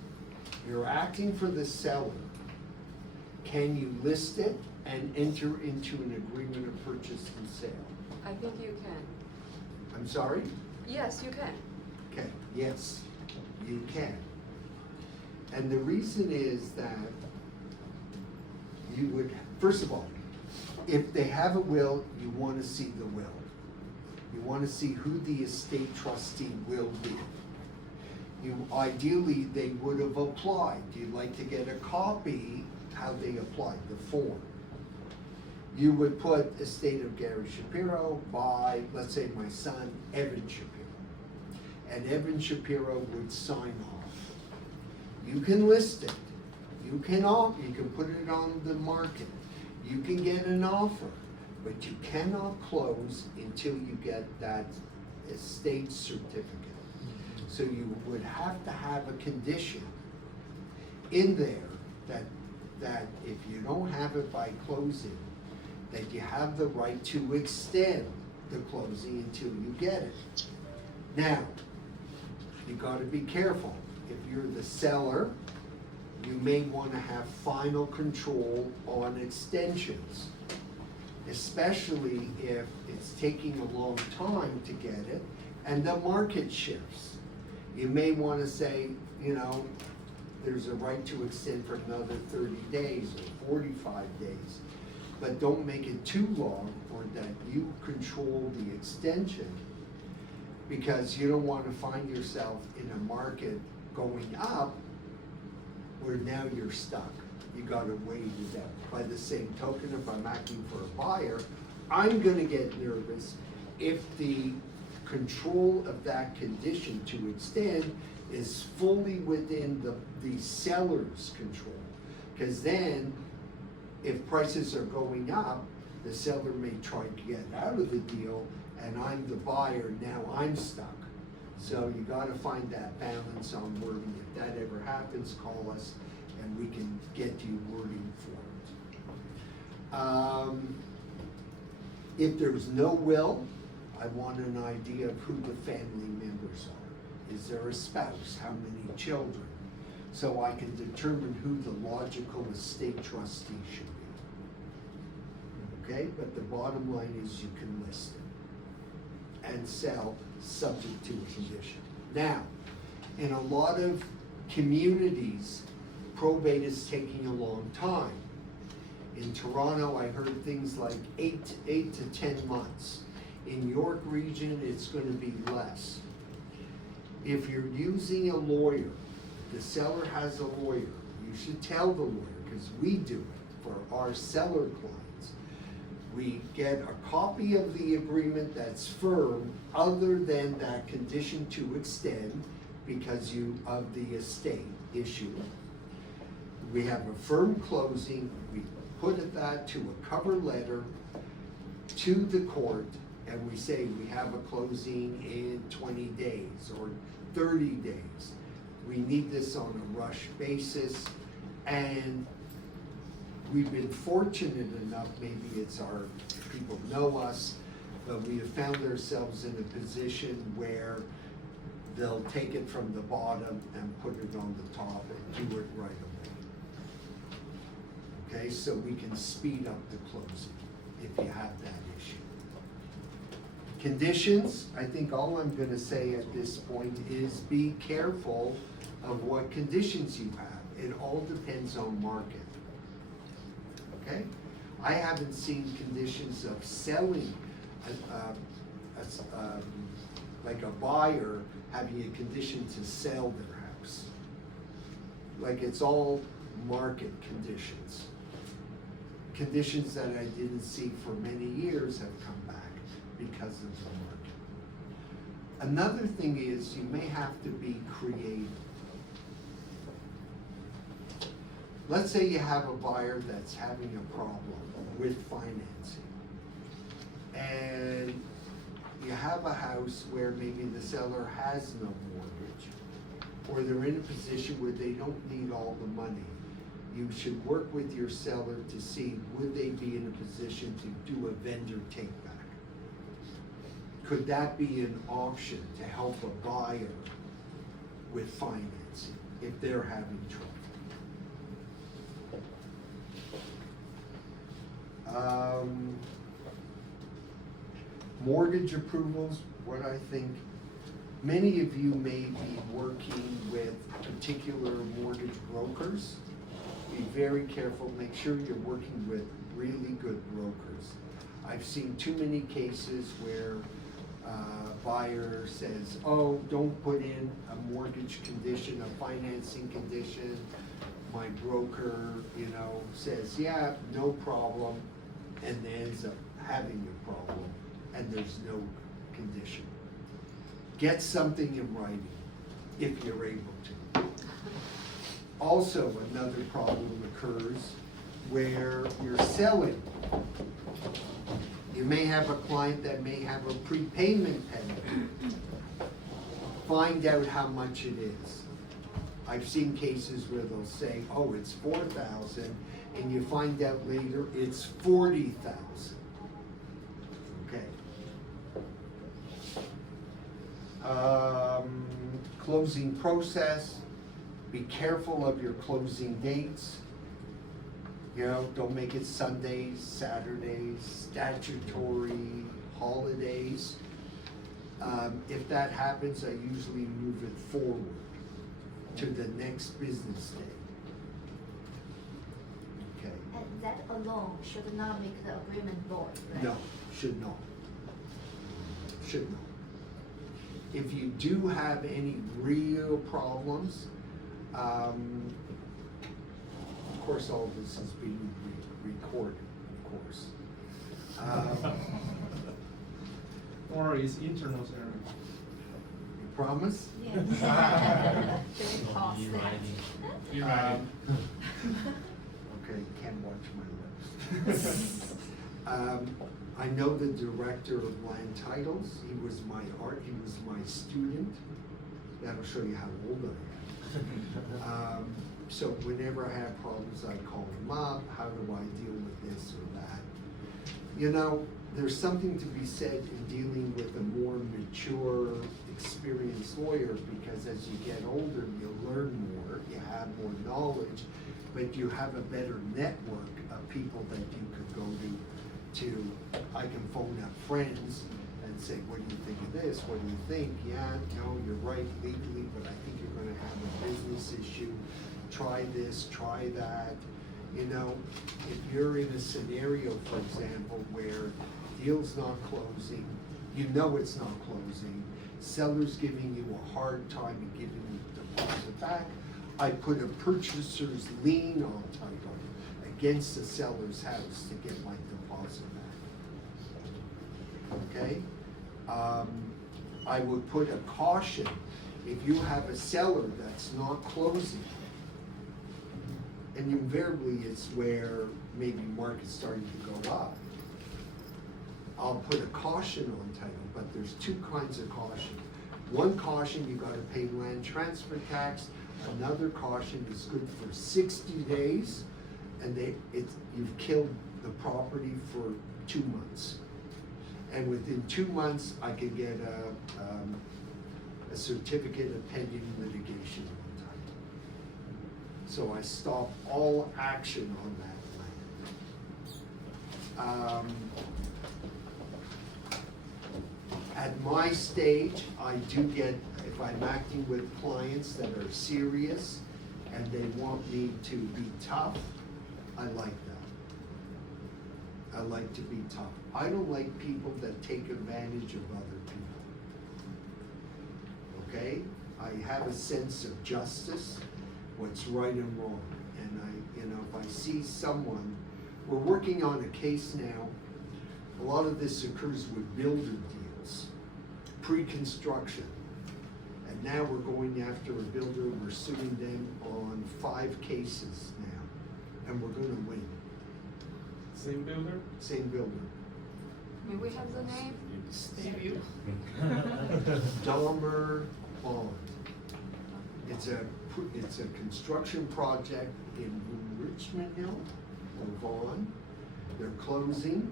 you're acting for the seller, can you list it and enter into an agreement of purchase and sale? I think you can. I'm sorry? Yes, you can. Okay, yes, you can. And the reason is that you would, first of all, if they have a will, you want to see the will. You want to see who the estate trustee will be. Ideally, they would have applied. You'd like to get a copy how they applied, the form. You would put estate of Garry Shapiro by, let's say, my son, Evan Shapiro. And Evan Shapiro would sign off. You can list it. You can put it on the market. You can get an offer, but you cannot close until you get that estate certificate. So you would have to have a condition in there that if you don't have it by closing, that you have the right to extend the closing until you get it. Now, you gotta be careful. If you're the seller, you may want to have final control on extensions, especially if it's taking a long time to get it and the market shifts. You may want to say, there's a right to extend for another 30 days or 45 days, but don't make it too long or that you control the extension, because you don't want to find yourself in a market going up where now you're stuck. You gotta wait it out. By the same token, if I'm acting for a buyer, I'm gonna get nervous if the control of that condition to extend is fully within the seller's control. Because then, if prices are going up, the seller may try to get out of the deal, and I'm the buyer, now I'm stuck. So you gotta find that balance on wording. If that ever happens, call us and we can get you wording for it. If there's no will, I want an idea of who the family members are. Is there a spouse? How many children? So I can determine who the logical estate trustee should be. Okay, but the bottom line is you can list it and sell subject to a condition. Now, in a lot of communities, probate is taking a long time. In Toronto, I heard things like 8 to 10 months. In York region, it's going to be less. If you're using a lawyer, the seller has a lawyer, you should tell the lawyer, because we do it for our seller clients. We get a copy of the agreement that's firm, other than that condition to extend because of the estate issue. We have a firm closing, we put that to a cover letter to the court, and we say we have a closing in 20 days or 30 days. We need this on a rush basis, and we've been fortunate enough, maybe it's our people know us, but we have found ourselves in a position where they'll take it from the bottom and put it on the top and do it right away. Okay, so we can speed up the closing if you have that issue. Conditions, I think all I'm gonna say at this point is be careful of what conditions you have. It all depends on market. Okay? I haven't seen conditions of selling, like a buyer having a condition to sell their house. Like it's all market conditions. Conditions that I didn't see for many years have come back because of the market. Another thing is you may have to be creative. Let's say you have a buyer that's having a problem with financing, and you have a house where maybe the seller has no mortgage, or they're in a position where they don't need all the money. You should work with your seller to see would they be in a position to do a vendor take back. Could that be an option to help a buyer with financing if they're having trouble? Mortgage approvals, what I think, many of you may be working with particular mortgage brokers. Be very careful, make sure you're working with really good brokers. I've seen too many cases where a buyer says, oh, don't put in a mortgage condition, a financing condition. My broker, says, yeah, no problem, and then ends up having a problem, and there's no condition. Get something in writing if you're able to. Also, another problem occurs where you're selling. You may have a client that may have a prepayment penalty. Find out how much it is. I've seen cases where they'll say, oh, it's $4,000, and you find out later it's $40,000. Okay. Closing process. Be careful of your closing dates. Don't make it Sundays, Saturdays, statutory holidays. If that happens, I usually move it forward to the next business day. Okay. And that alone should not make the agreement void, right? No, should not. Should not. If you do have any real problems, of course, all this is being recorded, of course. Or is internal error? You promise? Yes. Should we pause that? Okay, can't watch my lips. I know the director of land titles. He was my student. That'll show you how old I am. So whenever I have problems, I call him up. How do I deal with this or that? There's something to be said in dealing with a more mature, experienced lawyer, because as you get older, you learn more, you have more knowledge, but you have a better network of people that you could go to. I can phone up friends and say, what do you think of this? What do you think? Yeah, no, you're right legally, but I think you're gonna have a business issue. Try this, try that. If you're in a scenario, for example, where deal's not closing, it's not closing, seller's giving you a hard time and giving you the deposit back, I put a purchaser's lien on title against the seller's house to get my deposit back. Okay? I would put a caution if you have a seller that's not closing, and invariably it's where maybe market's starting to go up. I'll put a caution on title, but there's two kinds of caution. One caution, you gotta pay land transfer tax. Another caution is good for 60 days, and you've killed the property for 2 months. And within 2 months, I could get a certificate of pending litigation on title. So I stop all action on that land. At my stage, I do get, if I'm acting with clients that are serious and they want me to be tough, I like that. I like to be tough. I don't like people that take advantage of other people. Okay? I have a sense of justice, what's right and wrong. And if I see someone, we're working on a case now. A lot of this occurs with builder deals, pre-construction. And now we're going after a builder, we're suing them on 5 cases now. And we're gonna win. Same builder? Same builder. May we have the name? Steve. Dahmer Bond. It's a construction project in Richmond Hill or Vaughan. They're closing.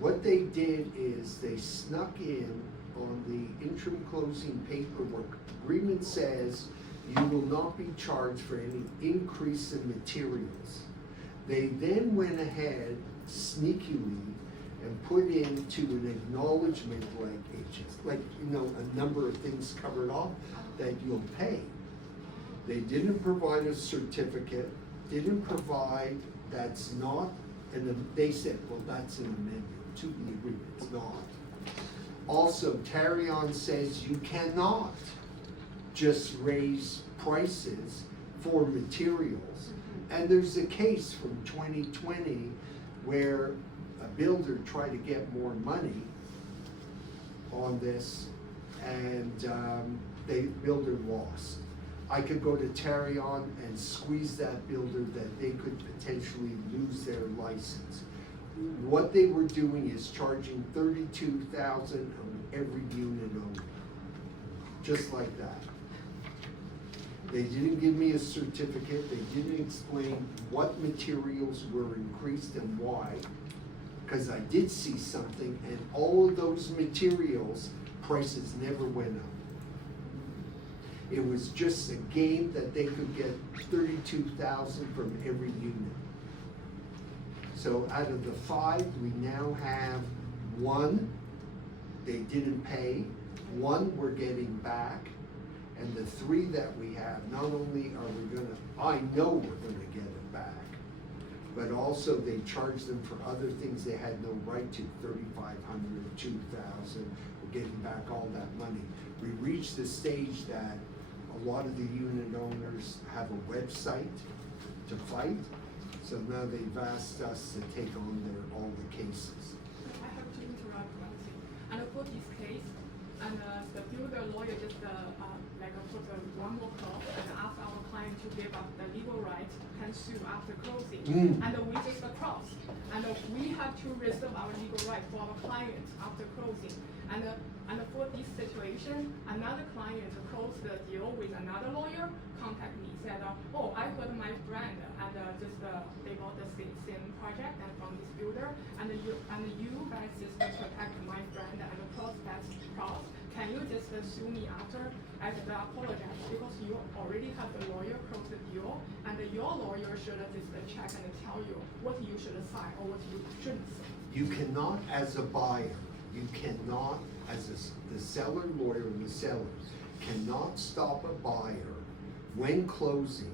What they did is they snuck in on the interim closing paperwork. Agreement says you will not be charged for any increase in materials. They then went ahead sneakily and put into an acknowledgement like a number of things covered off that you'll pay. They didn't provide a certificate, didn't provide, that's not, and they said, well, that's an amendment to the agreement. It's not. Also, Tarion says you cannot just raise prices for materials. And there's a case from 2020 where a builder tried to get more money on this, and the builder lost. I could go to Tarion and squeeze that builder that they could potentially lose their license. What they were doing is charging $32,000 on every unit owner, just like that. They didn't give me a certificate, they didn't explain what materials were increased and why, because I did see something, and all of those materials, prices never went up. It was just a game that they could get $32,000 from every unit. So out of the 5, we now have 1 they didn't pay, 1 we're getting back, and the 3 that we have, not only are we gonna, I know we're gonna get it back, but also they charged them for other things they had no right to, $3,500, $2,000, we're getting back all that money. We reached the stage that a lot of the unit owners have a website to fight, so now they've asked us to take on all the cases. I have to interrupt one thing. And for this case, and the builder lawyer just put one more clause and ask our client to give up the legal right can sue after closing. And we just cross. And we have to reserve our legal right for our client after closing. And for this situation, another client closed the deal with another lawyer, contact me, said, oh, I heard my friend and they bought the same project and from this builder, and you guys just protect my friend and cross that cross. Can you just sue me after? I apologize because you already have the lawyer close the deal, and your lawyer should just check and tell you what you should sign or what you shouldn't sign. You cannot, as a buyer, you cannot, as the seller lawyer and the seller, cannot stop a buyer when closing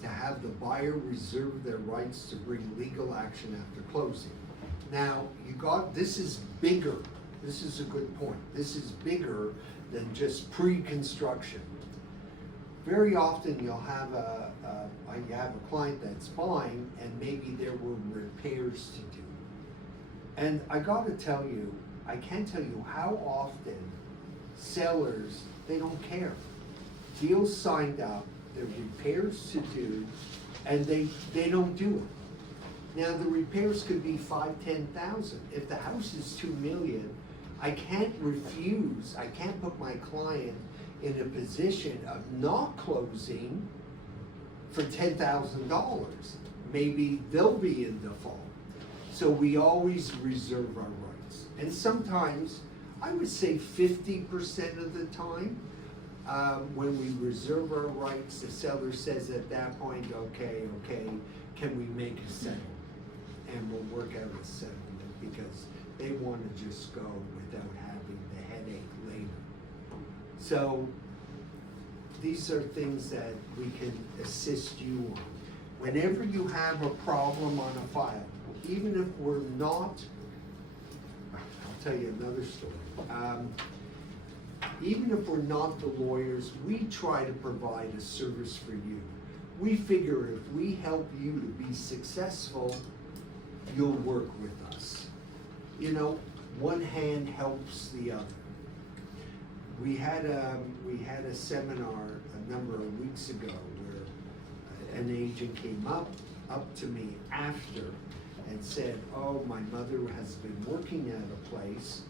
to have the buyer reserve their rights to bring legal action after closing. Now, this is bigger. This is a good point. This is bigger than just pre-construction. very often you have a client that's buying and maybe there were repairs to do. And I gotta tell you, I can't tell you how often sellers, they don't care. Deals signed up, there are repairs to do, and they don't do it. Now the repairs could be 5,000-10,000. If the house is $2 million, I can't refuse, I can't put my client in a position of not closing for $10,000. Maybe they'll be in default. So we always reserve our rights. And sometimes, I would say 50% of the time, when we reserve our rights, the seller says at that point, okay, can we make a settlement? And we'll work out a settlement because they want to just go without having the headache later. So these are things that we can assist you on. Whenever you have a problem on a file, even if we're not, I'll tell you another story. Even if we're not the lawyers, we try to provide a service for you. We figure if we help you to be successful, you'll work with us. You know, one hand helps the other. We had a seminar a number of weeks ago where an agent came up to me after and said, oh, my mother has been working at a place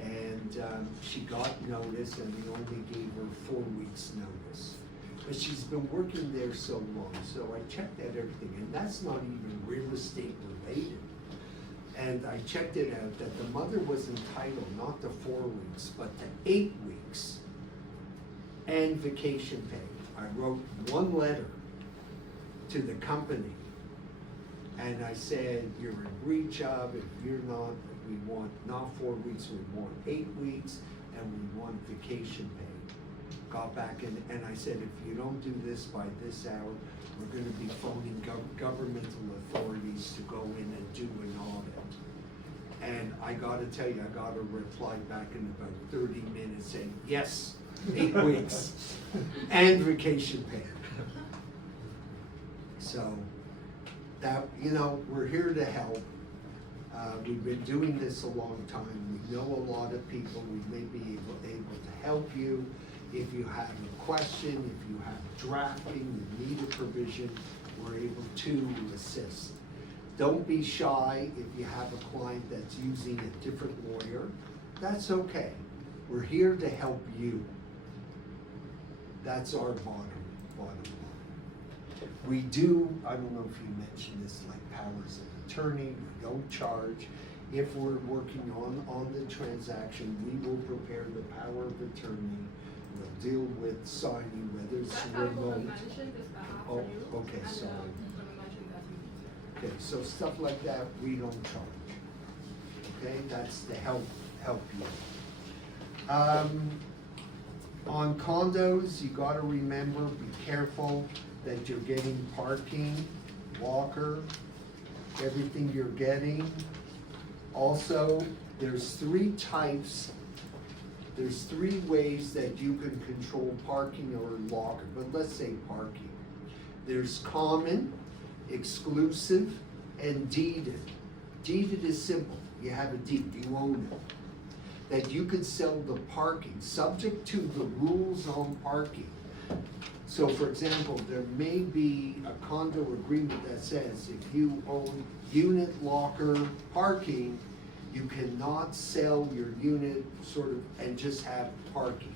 and she got notice and they only gave her 4 weeks notice. But she's been working there so long, so I checked out everything, and that's not even real estate related. And I checked it out that the mother was entitled not to 4 weeks, but to 8 weeks and vacation pay. I wrote one letter to the company and I said, you're in breach of, if you're not, we want not 4 weeks, we want 8 weeks, and we want vacation pay. Got back and I said, if you don't do this by this hour, we're gonna be phoning governmental authorities to go in and do an audit. And I gotta tell you, I got a reply back in about 30 minutes saying, yes, 8 weeks, and vacation pay. So, that, you know, we're here to help. We've been doing this a long time. We know a lot of people. We may be able to help you. If you have a question, if you have drafting, you need a provision, we're able to assist. Don't be shy if you have a client that's using a different lawyer. That's okay. We're here to help you. That's our bottom line. We do, I don't know if you mentioned this, like powers of attorney, we don't charge. If we're working on the transaction, we will prepare the power of attorney. We'll deal with signing, whether it's remote. Oh, okay, sorry. Okay, so stuff like that, we don't charge. Okay, that's to help you. On condos, you gotta remember, be careful that you're getting parking, locker, everything you're getting. Also, there's 3 types. There's 3 ways that you can control parking or locker, but let's say parking. There's common, exclusive, and deeded. Deeded is simple. You have a deed, you own it. That you could sell the parking, subject to the rules on parking. So for example, there may be a condo agreement that says if you own unit locker parking, you cannot sell your unit sort of and just have parking.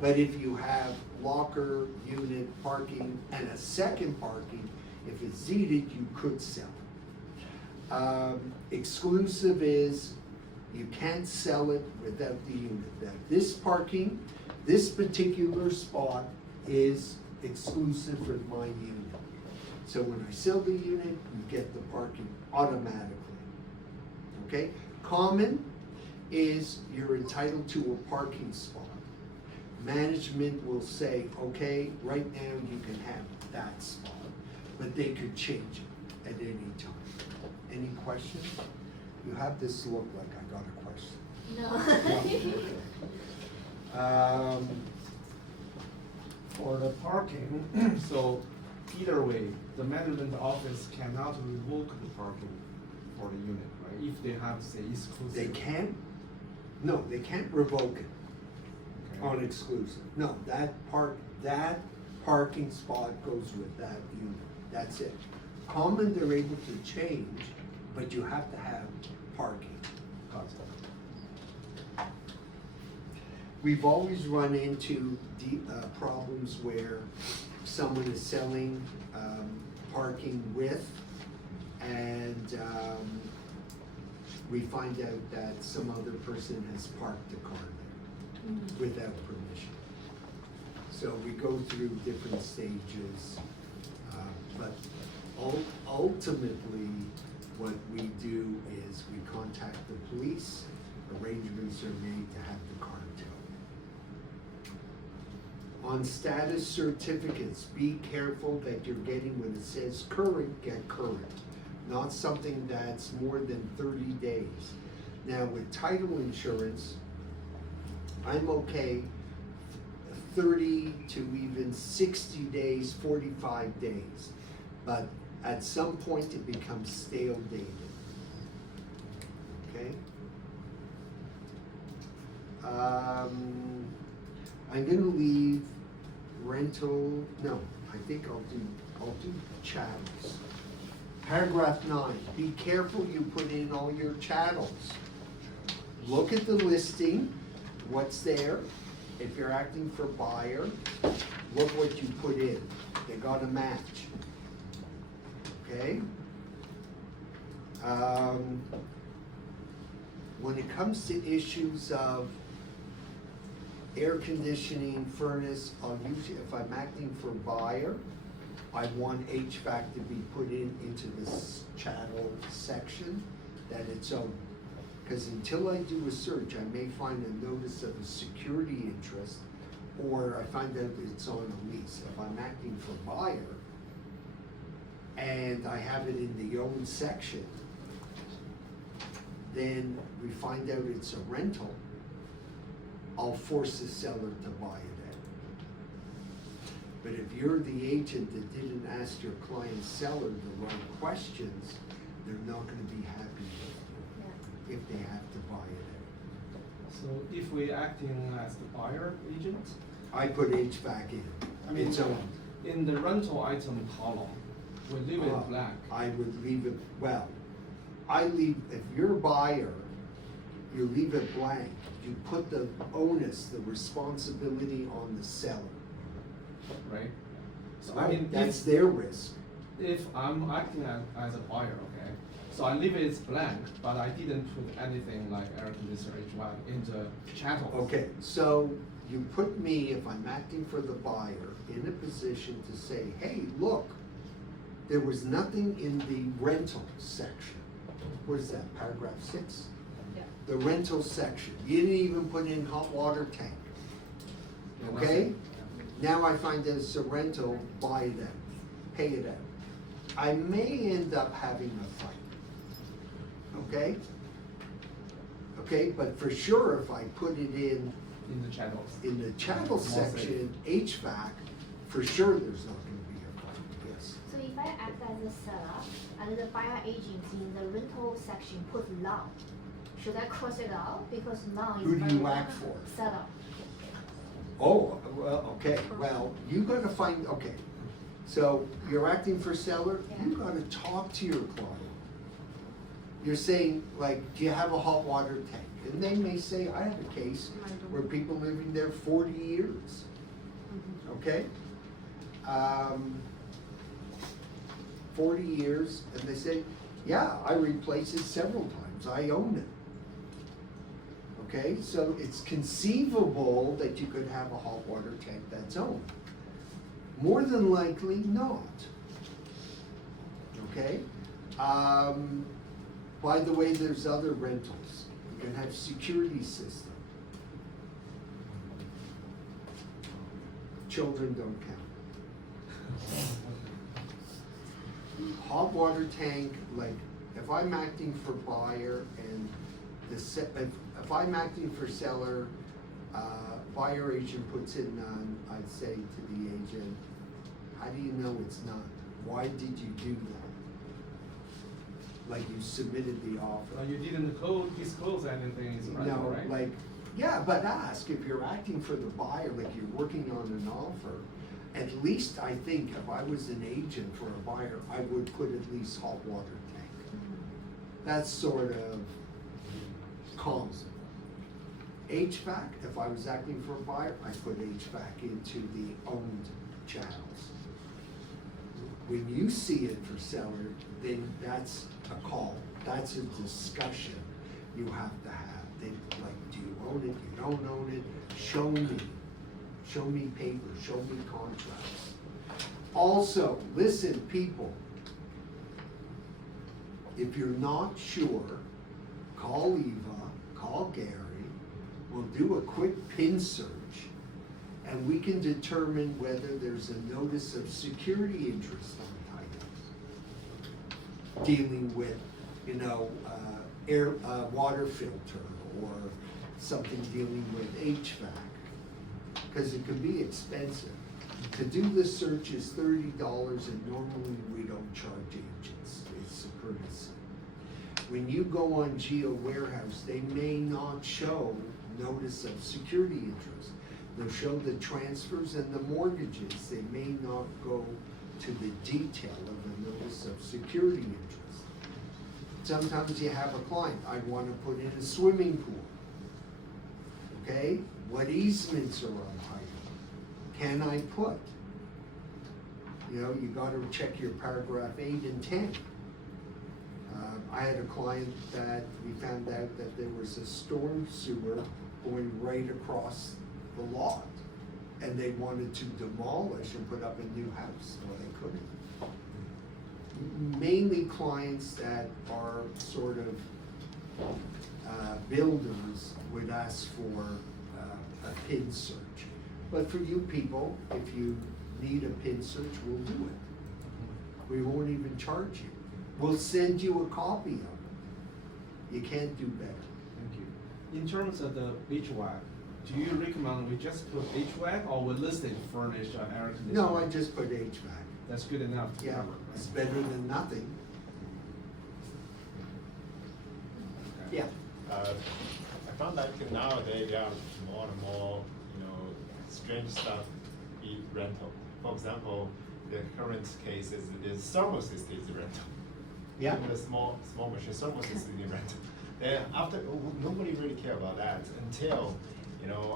But if you have locker, unit, parking, and a second parking, if it's deeded, you could sell. Exclusive is you can't sell it without the unit. Now, this parking, this particular spot is exclusive for my unit. So when I sell the unit, you get the parking automatically. Okay? Common is you're entitled to a parking spot. Management will say, okay, right now you can have that spot, but they could change it at any time. Any questions? You have this look like I got a question. No. For the parking, so either way, the management office cannot revoke the parking for the unit, right? If they have, say, exclusive. They can't, no, they can't revoke it Okay. on exclusive. No, that parking spot goes with that unit, that's it. Common, they're able to change, but you have to have parking. Got it. We've always run into problems where someone is selling parking with, and we find out that some other person has parked the car there without permission. So we go through different stages, but ultimately, what we do is we contact the police, arrangements are made to have the car towed. On status certificates, be careful that you're getting, when it says current, get current, not something that's more than 30 days. Now with title insurance, I'm okay 30 to even 60 days, 45 days. But at some point it becomes stale dated. Okay? I'm gonna leave rental, no, I think I'll do chattels. Paragraph 9, be careful you put in all your chattels. Look at the listing, what's there. If you're acting for buyer, look what you put in. They gotta match. Okay? When it comes to issues of air conditioning, furnace, I'll usually, if I'm acting for buyer, I want HVAC to be put into this chattel section that it's own. Because until I do a search, I may find a notice of a security interest, or I find out it's on a lease. If I'm acting for buyer, and I have it in the own section, then we find out it's a rental, I'll force the seller to buy it out. But if you're the agent that didn't ask your client seller the right questions, they're not gonna be happy with you if they have to buy it So if we acting as the buyer agent, out. I put HVAC in, I mean, it's owned. in the rental item column, we leave it blank. I would leave it, well, if you're a buyer, you leave it blank. You put the onus, the responsibility on the seller. Right? So I mean, That's their risk. if I'm acting as a buyer, okay, so I leave it blank, but I didn't put anything like air conditioner HVAC in the chattel. Okay, so you put me, if I'm acting for the buyer, in a position to say, hey, look, there was nothing in the rental section. What is that, paragraph 6? Yeah. The rental section, you didn't even put in hot water tank. Yeah, Okay? nothing. Now I find that it's a rental, buy them, pay it out. I may end up having a fight. Okay? Okay, but for sure, if I put it in In the chattels. the chattel section, HVAC, for sure there's not gonna be a fight, yes. So if I act as a seller and the buyer agent in the rental section put long, should I cross it out? Because long is Who do very you act for? seller. Oh, well, okay, well, you gotta find, okay, so you're acting for seller, you Yeah. gotta talk to your client. You're saying, like, do you have a hot water tank? And they may say, I have a case where people living there 40 years, okay? 40 years, and they say, yeah, I replaced it several times, I own it. Okay, so it's conceivable that you could have a hot water tank that's owned. More than likely not. Okay? By the way, there's other rentals. You can have security system. Children don't count. Hot water tank, like, if I'm acting for buyer and if I'm acting for seller, Buyer agent puts in none, I'd say to the agent, how do you know it's none? Why did you do that? Like you submitted the offer. You didn't disclose anything, is right? No, right? like, yeah, but ask, if you're acting for the buyer, like you're working on an offer, at least I think if I was an agent for a buyer, I would put at least hot water tank. That's sort of common. HVAC, if I was acting for a buyer, I put HVAC into the owned channels. When you see it for seller, then that's a call, that's a discussion you have to have. They like, do you own it, you don't own it, show me paper, show me contracts. Also, listen people, if you're not sure, call Eva, call Gary, we'll do a quick pin search and we can determine whether there's a notice of security interest on title. Dealing with, water filter or something dealing with HVAC. Because it can be expensive. To do this search is $30 and normally we don't charge agents, it's a courtesy. When you go on Geo Warehouse, they may not show notice of security interest. They'll show the transfers and the mortgages. They may not go to the detail of a notice of security interest. Sometimes you have a client, I want to put in a swimming pool. Okay, what easements are on title? Can I put? You got to check your paragraph 8 and 10. I had a client that we found out that there was a storm sewer going right across the lot, and they wanted to demolish and put up a new house. Well, they couldn't. Mainly clients that are sort of builders would ask for a PIN search. But for you people, if you need a PIN search, we'll do it. We won't even charge you. We'll send you a copy of it. You can't do better. Thank you. In terms of the HVAC, do you recommend we just put HVAC or we list it furnished air conditioning? No, I just put HVAC. That's good enough. To Yeah, cover, right? it's better than nothing. Okay. Yeah. I found that nowadays there are more and more, strange stuff be rental. For example, the current case is thermostat is rental. Yeah. Even the small machine thermostat is in rental. Then after nobody really care about that until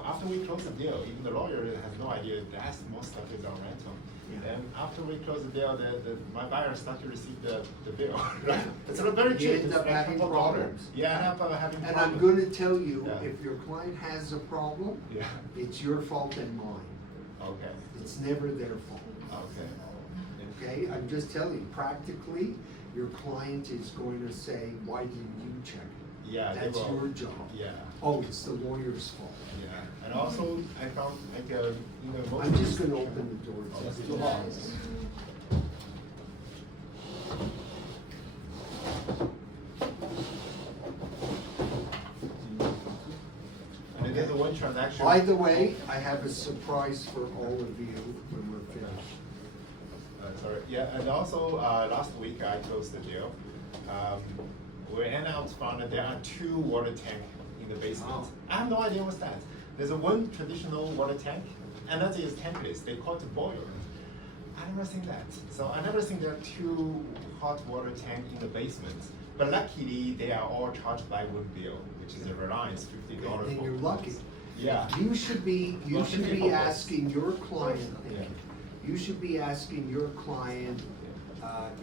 after we close the deal, even the lawyer has no idea that most stuff is on rental. Yeah. Then after we close the deal, my buyer start to receive the bill. Right? It's not very You cheap. end It's up having $100. problems. Yeah, I end up having And problems. I'm gonna tell you, Yeah. if your client has a problem, Yeah. it's your fault and mine. Okay. It's never their fault. Okay. Okay, I'm just telling you, practically, your client is going to say, why didn't you check it? Yeah, they That's will. your job. Yeah. Oh, it's the lawyer's fault. Yeah. And also, I found most. I'm just gonna open the door. That's too hot. And then there's one transaction. By the way, I have a surprise for all of you when we're finished. Sorry. Yeah, and also last week I closed the deal. We ended up found that there are 2 water tanks in the basement. Wow. I have no idea what's that. There's one traditional water tank, another is tankless. They call it boiler. I never seen that. So I never seen there are 2 hot water tanks in the basement. But luckily, they are all charged by one bill, which is a Reliance $50. Then for you're lucky. Yeah. You should be asking your client, Yeah. you should be asking your client,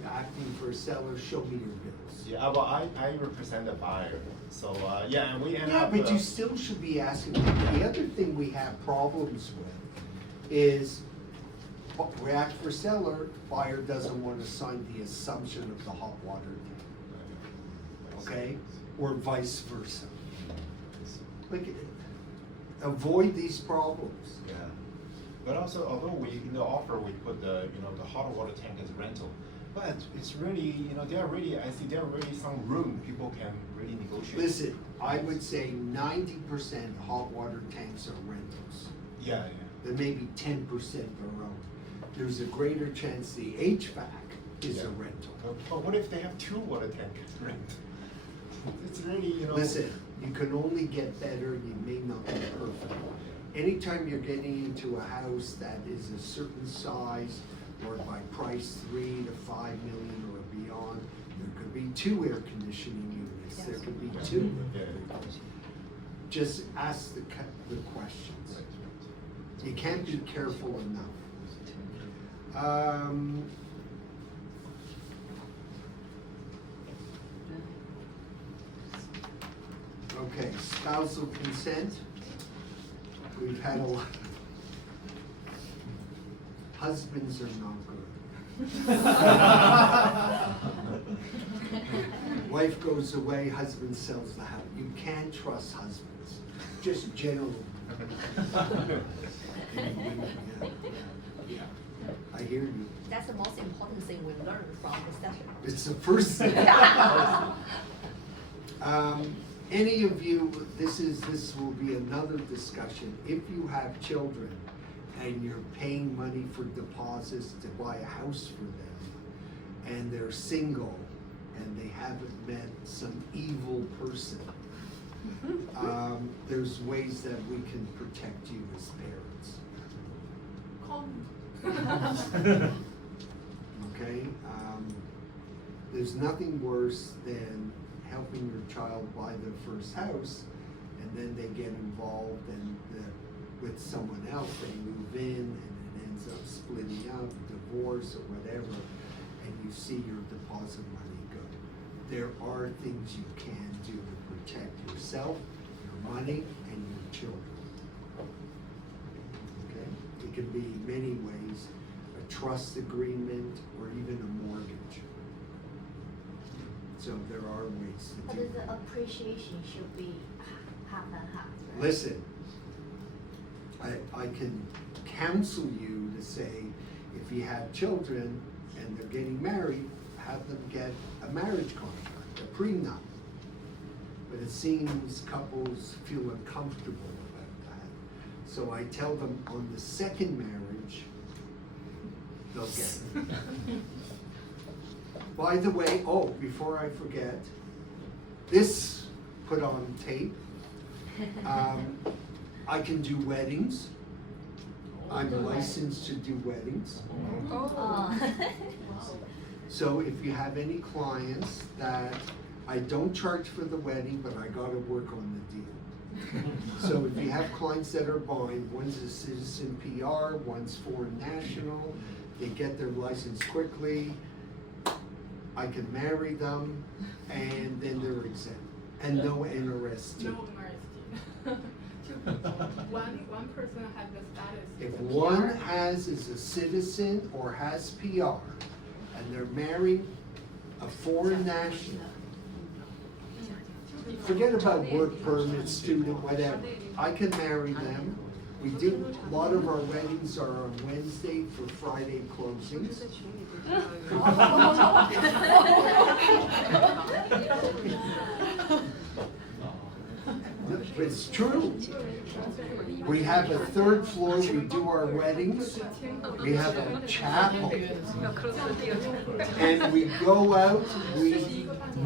acting for a seller, show me your bills. Yeah, well, I represent the buyer, so yeah, and we end Yeah, up. but you still should be asking. The other thing we have problems with is, we act for seller, buyer doesn't want to sign the assumption of the hot water tank, okay? Or vice versa. Like, avoid these problems. Yeah. But also, although we in the offer we put the the hot water tank as rental, but it's really there are really some room people can really negotiate. Listen, I would say 90% hot water tanks are rentals. Yeah. Then maybe 10% are owned. There's a greater chance the HVAC is a rental. But what if they have 2 water tanks rent? It's really Listen, you can only get better, you may not be perfect. Anytime you're getting into a house that is a certain size, or by price 3 to 5 million or beyond, there could be 2 air conditioning units, there could be 2. Yeah. Just ask the questions. You can't be careful enough. Okay, spousal consent. We've had a lot. Husbands are not good. Wife goes away, husband sells the house. You can't trust husbands, just generally. Yeah, I hear you. That's the most important thing we learned from the session. It's the first thing. Any of you, this will be another discussion. If you have children and you're paying money for deposits to buy a house for them, and they're single and they haven't met some evil person, there's ways that we can protect you as parents. Okay? There's nothing worse than helping your child buy their first house, and then they get involved with someone else, they move in, and it ends up splitting up, divorce or whatever, and you see your deposit money go. There are things you can do to protect yourself, your money, and your children. Okay? It can be many ways, a trust agreement, or even a mortgage. So there are ways to But do the that. appreciation should be half and half, right? Listen, I can counsel you to say, if you have children and they're getting married, have them get a marriage contract, a prenup. But it seems couples feel uncomfortable about that. So I tell them on the second marriage, they'll get it. By the way, before I forget, this put on tape. I can do weddings. I'm licensed to do weddings. So if you have any clients that I don't charge for the wedding, but I gotta work on the deal. So if you have clients that are buying, one's a citizen PR, one's foreign national, they get their license quickly, I can marry them, and then they're exempt, and no NRST. No MRST. 2 people. One person has the status. If as a one PR. is a citizen or has PR, and they're marrying a foreign national, forget about work permit, student, whatever, I can marry them. We do, a lot of our weddings are on Wednesday for Friday closings. But it's true. We have a 3rd floor, we do our weddings, we have a chapel, and we go out,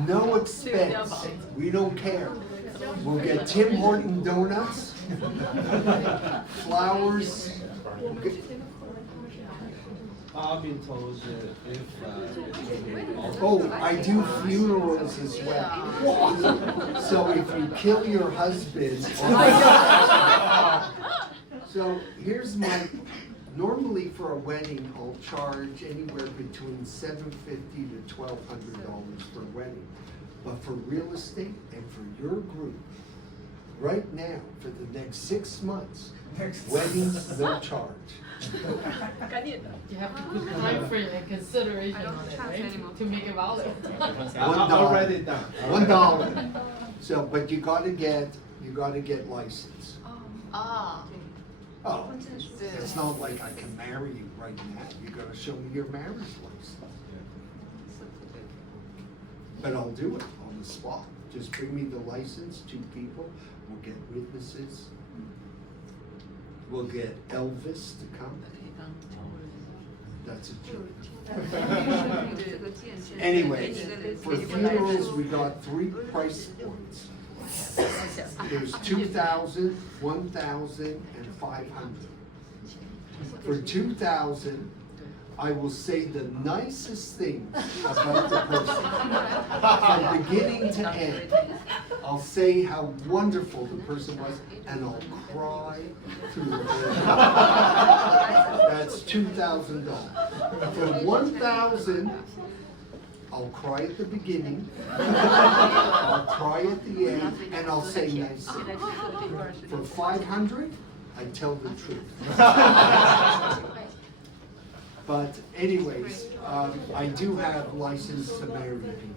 no expense, we don't care. We'll get Tim Horton donuts, flowers. I've been told if I do funerals as well. So if you kill your husband, so here's normally for a wedding, I'll charge anywhere between $750 to $1,200 per wedding. But for real estate and for your group, right now, for the next 6 months, weddings, no charge. You have to put time frame and consideration on it, right? To make it valid. I'll write it down. $1. So, but you gotta get license. Oh, it's not like I can marry you right now. You gotta show me your marriage license. But I'll do it on the spot. Just bring me the license, 2 people, we'll get witnesses. We'll get Elvis to come. That's a joke. Anyway, for funerals, we got 3 price points. There's 2,000, 1,000, and 500. For 2,000, I will say the nicest things about the person. From beginning to end, I'll say how wonderful the person was, and I'll cry through the whole. That's $2,000. For 1,000, I'll cry at the beginning, I'll cry at the end, and I'll say nice things. For 500, I tell the truth. But anyways, I do have license to marry people.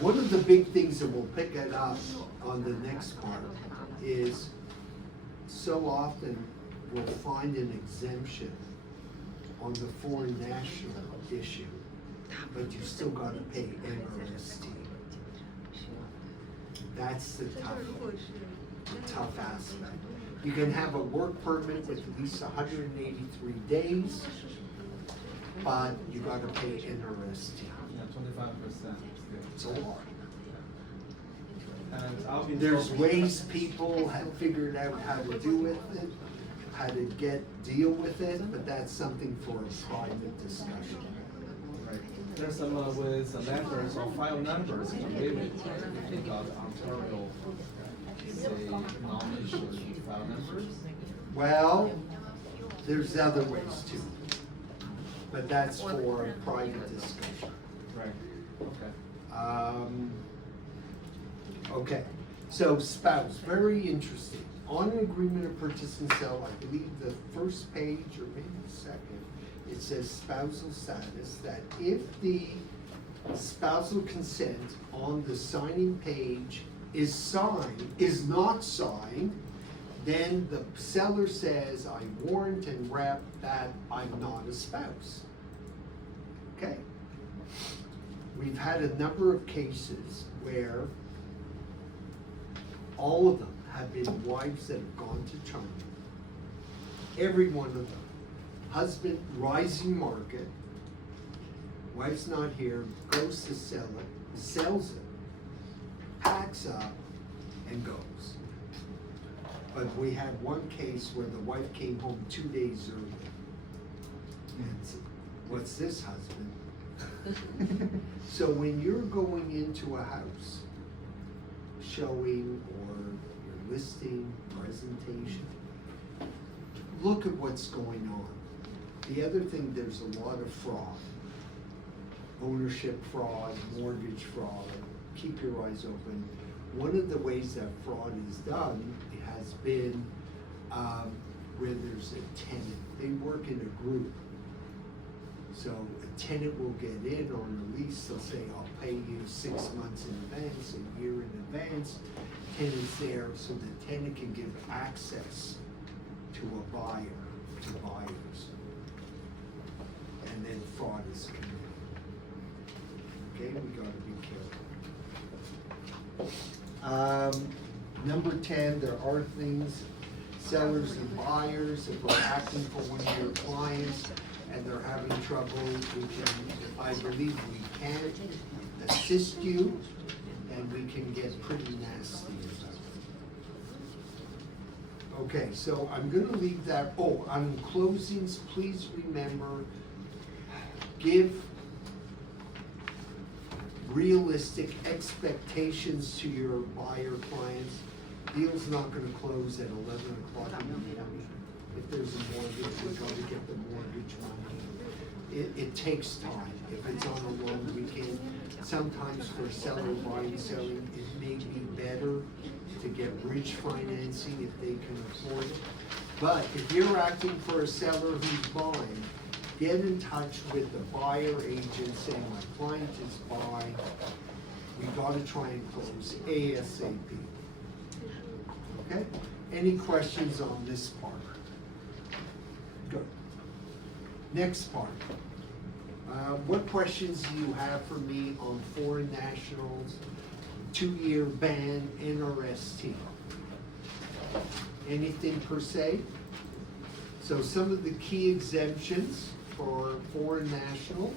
One of the big things that we'll pick it up on the next part is so often we'll find an exemption on the foreign national issue, but you still got to pay NRST. That's the tough aspect. You can have a work permit with at least 183 days, but you got to pay NRST. Yeah, 25%. It's a lot. And I'll be There's ways people have figured out how to do with it, how to deal with it, but that's something for a private discussion. Right. There's some with letters or file numbers in the limit because Ontario say non-issued file numbers. Well, there's other ways too, but that's for a private discussion. Right. Okay. Okay, so spouse, very interesting. On an agreement of purchase and sale, I believe the first page or maybe the second, it says spousal status, that if the spousal consent on the signing page is not signed, then the seller says, I warrant and rep that I'm not a spouse. Okay? We've had a number of cases where all of them have been wives that have gone to China. Every one of them. Husband, rising market, wife's not here, goes to sell it, sells it, packs up, and goes. But we had one case where the wife came home 2 days early. And said, what's this, husband? So when you're going into a house, showing or your listing, presentation, look at what's going on. The other thing, there's a lot of fraud. Ownership fraud, mortgage fraud, keep your eyes open. One of the ways that fraud is done has been where there's a tenant. They work in a group. So a tenant will get in on a lease, they'll say, I'll pay you 6 months in advance, a year in advance. Tenant's there, so the tenant can give access to a buyer, to buyers. And then fraud is committed. Okay, we gotta be careful. Number 10, there are things, sellers and buyers, if we're acting for one of your clients and they're having trouble, we can, I believe we can assist you, and we can get pretty nasty. Okay, so I'm gonna leave that. Oh, on closings, please remember, give realistic expectations to your buyer clients. Deal's not gonna close at 11 o'clock in the morning. If there's a mortgage, we gotta get the mortgage money. It takes time. If it's on a long weekend, sometimes for a seller buying, selling, it may be better to get bridge financing if they can afford it. But if you're acting for a seller who's buying, get in touch with the buyer agent saying, my client is buying. We gotta try and close ASAP. Okay? Any questions on this part? Good. Next part. What questions do you have for me on foreign nationals, 2-year ban, NRST? Anything per se? So some of the key exemptions for foreign national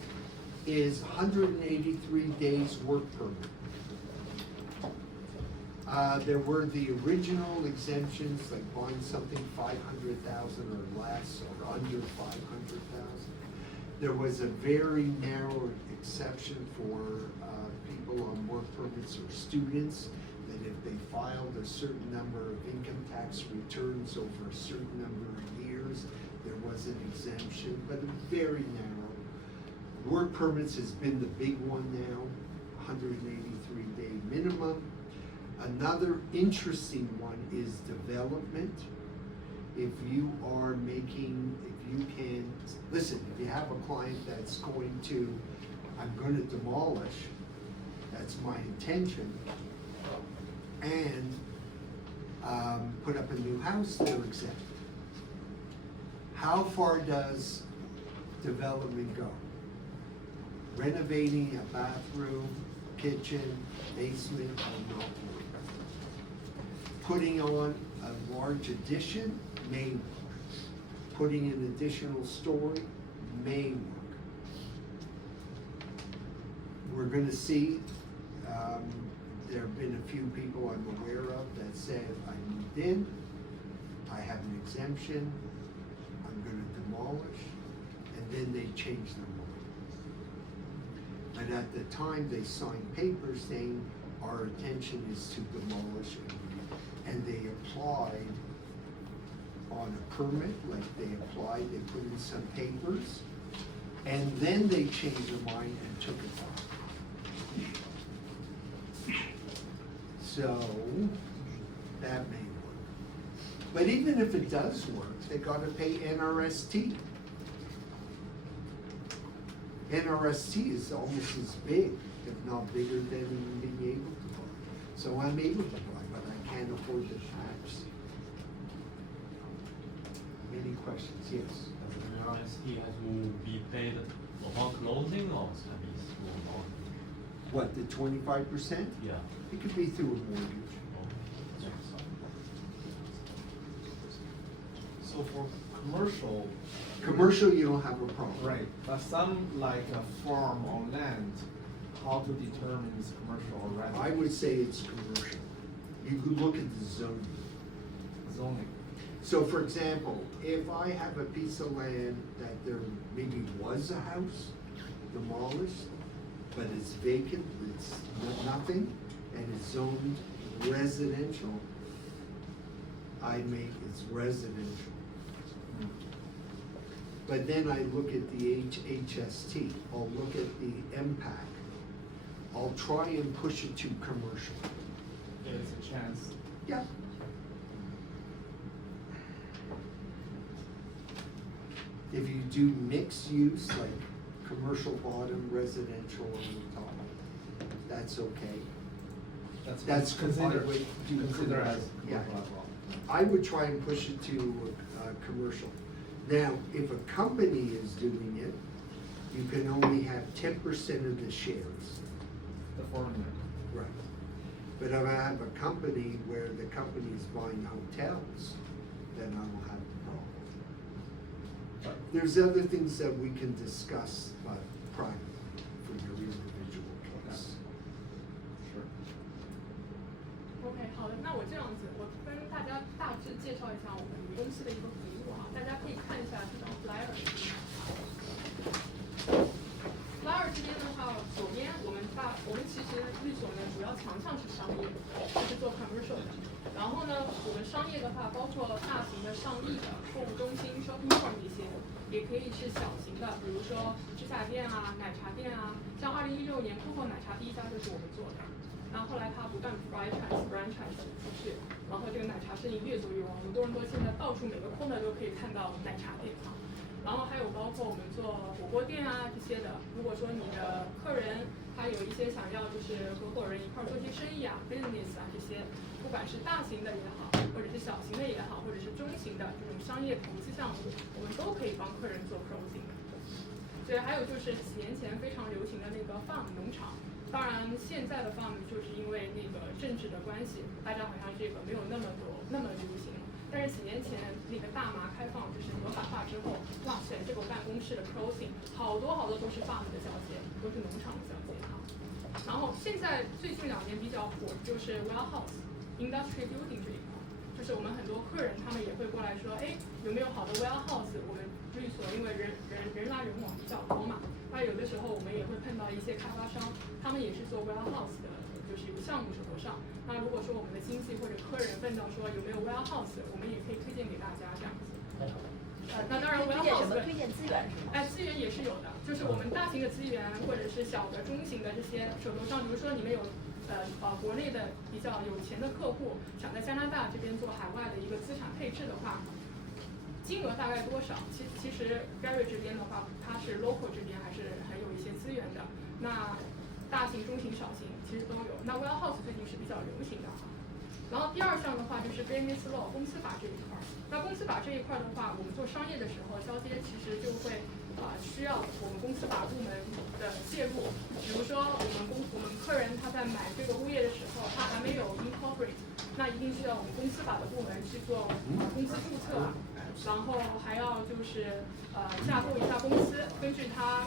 is 183 days work permit. There were the original exemptions, like buying something 500,000 or less, or under 500,000. There was a very narrow exception for people on work permits or students, that if they filed a certain number of income tax returns over a certain number of years, there was an exemption, but very narrow. Work permits has been the big one now, 183-day minimum. Another interesting one is development. If you are making, if you can, listen, if you have a client that's going to, I'm going to demolish, that's my intention, and put up a new house, they're exempt. How far does development go? Renovating a bathroom, kitchen, basement, will not work. Putting on a large addition may work. Putting an additional story may work. We're going to see, there have been a few people I'm aware of that said, I moved in, I have an exemption, I'm going to demolish, and then they change their mind. But at the time they signed papers saying our intention is to demolish, and they applied on a permit, like they applied, they put in some papers, and then they changed their mind and took it off. So that may work. But even if it does work, they gotta pay NRST. NRST is almost as big, if not bigger than being able to buy. So I'm able to buy, but I can't afford the tax. Any questions? Yes. The RST has to be paid upon closing or service? What, the 25%? Yeah. It could be through a mortgage. So for commercial. Commercial, you don't have a problem. Right, but some like a farm or land, how to determine it's commercial or residential? I would say it's commercial. You could look at the zoning. Zoning. So for example, if I have a piece of land that there maybe was a house demolished, but it's vacant, it's nothing, and it's zoned residential, I make it's residential. But then I look at the HST, I'll look at the impact. I'll try and push it to commercial. There's a chance. Yeah. If you do mixed use, like commercial bottom, residential on the top, that's okay. That's considered, I would do consider as commercial. Yeah. commercial as well. I would try and push it to commercial. Now, if a company is doing it, you can only have 10% of the shares. The foreigner. Right. But if I have a company where the company is buying hotels, then I will have a problem. But there's other things that we can discuss, but privately for your individual case. Sure. OK， 好的，那我这样子，我跟大家大致介绍一下我们公司的一个服务啊，大家可以看一下这张 flyer。flyer 这边的话，左边我们其实律所呢主要强项是商业，就是做 commercial 的。然后呢，我们商业的话，包括大型的上亿的购物中心 shopping mall 这些，也可以是小型的，比如说指甲店啊、奶茶店啊。像2016年 COCO 奶茶第一家就是我们做的。然后后来它不断 franchise 出去，然后这个奶茶生意越做越旺，很多人都现在到处每个 corner 都可以看到奶茶店啊。然后还有包括我们做火锅店啊这些的，如果说你的客人他有一些想要就是合伙人一块儿做些生意啊 business 啊这些，不管是大型的也好，或者是小型的也好，或者是中型的这种商业投资项目，我们都可以帮客人做 closing。对，还有就是几年前非常流行的那个 farm 农场，当然现在的 farm 就是因为那个政治的关系，大家好像这个没有那么流行了。但是几年前那个大麻开放就是合法化之后，哇塞，这个办公室的 closing 好多都是 farm 的交接，都是农场的交接哈。然后现在最近2年比较火就是 warehouse industry building 这一块，就是我们很多客人他们也会过来说，哎，有没有好的 warehouse？ 我们律所因为人来人往比较多嘛，那有的时候我们也会碰到一些开发商，他们也是做 warehouse 的，就是有项目手头上。那如果说我们的经纪或者客人问到说有没有 warehouse， 我们也可以推荐给大家这样子。那当然 warehouse 推荐资源是吗？哎，资源也是有的，就是我们大型的资源或者是小的、中型的这些手头上，比如说你们有国内的比较有钱的客户想在加拿大这边做海外的一个资产配置的话，金额大概多少？其实 Garry 这边的话，它是 local 这边还是很有一些资源的。那大型、中型、小型其实都有。那 warehouse 最近是比较流行的哈。然后第2项的话就是 business law 公司法这一块。那公司法这一块的话，我们做商业的时候交接其实就会需要我们公司法部门的介入。比如说我们客人他在买这个物业的时候，他还没有 incorporate， 那一定需要我们公司法的部门去做公司注册，然后还要就是架构一下公司，根据他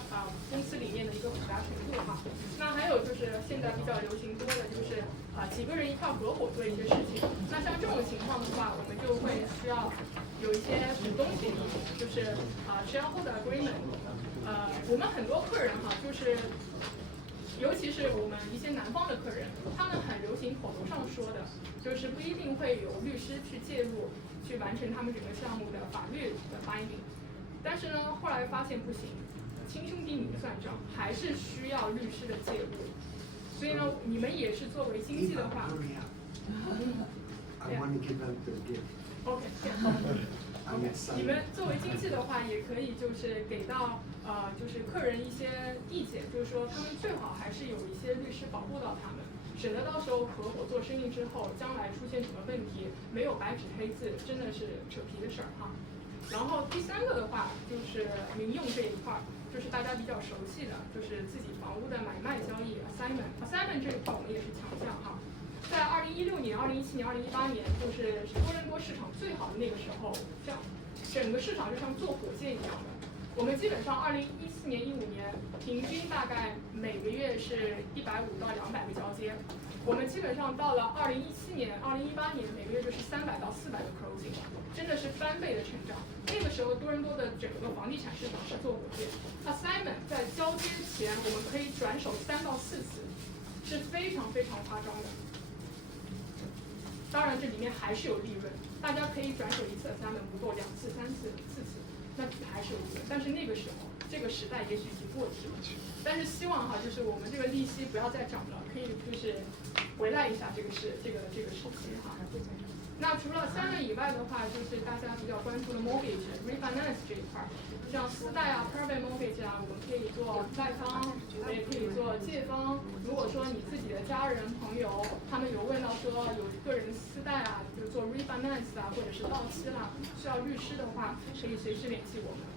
公司里面的一个复杂程度哈。那还有就是现在比较流行多的就是几个人一块合伙做一些事情。那像这种情况的话，我们就会需要有一些股东协议，就是shareholder agreement。我们很多客人哈，就是尤其是我们一些南方的客人，他们很流行口头上说的，就是不一定会有律师去介入，去完成他们整个项目的法律的 binding。但是呢，后来发现不行，亲兄弟明算账，还是需要律师的介入。所以呢，你们也是作为经纪的话I want to give them the gift. OK， 你们作为经纪的话，也可以就是给到就是客人一些意见，就是说他们最好还是有一些律师保护到他们，省得到时候合伙做生意之后，将来出现什么问题，没有白纸黑字，真的是扯皮的事儿哈。然后第3个的话就是民用这一块儿，就是大家比较熟悉的，就是自己房屋的买卖交易 assignment 这一块我们也是强项哈。在2016年、2017年、2018年，就是多伦多市场最好的那个时候，这样整个市场就像坐火箭一样的。我们基本上2014年、15年平均大概每个月是150到200个交接，我们基本上到了2017年、2018年每个月就是300到400个 closing， 真的是翻倍的成长。那个时候多伦多的整个房地产市场是坐火箭 ，assignment 在交接前我们可以转手3到4次，是非常非常夸张的。当然这里面还是有利润，大家可以转手1次assignment不够，2次、3次、4次，那还是有利润。但是那个时候，这个时代也许已经过去了。但是希望哈，就是我们这个利息不要再涨了，可以就是回来一下这个时期哈。那除了3个以外的话，就是大家比较关注的 mortgage refinance 这一块，像私贷啊、private mortgage 啊，我们可以做贷方，我们也可以做借方。如果说你自己的家人朋友他们有问到说有个人私贷啊，就是做 refinance 啊，或者是到期啦，需要律师的话，可以随时联系我们。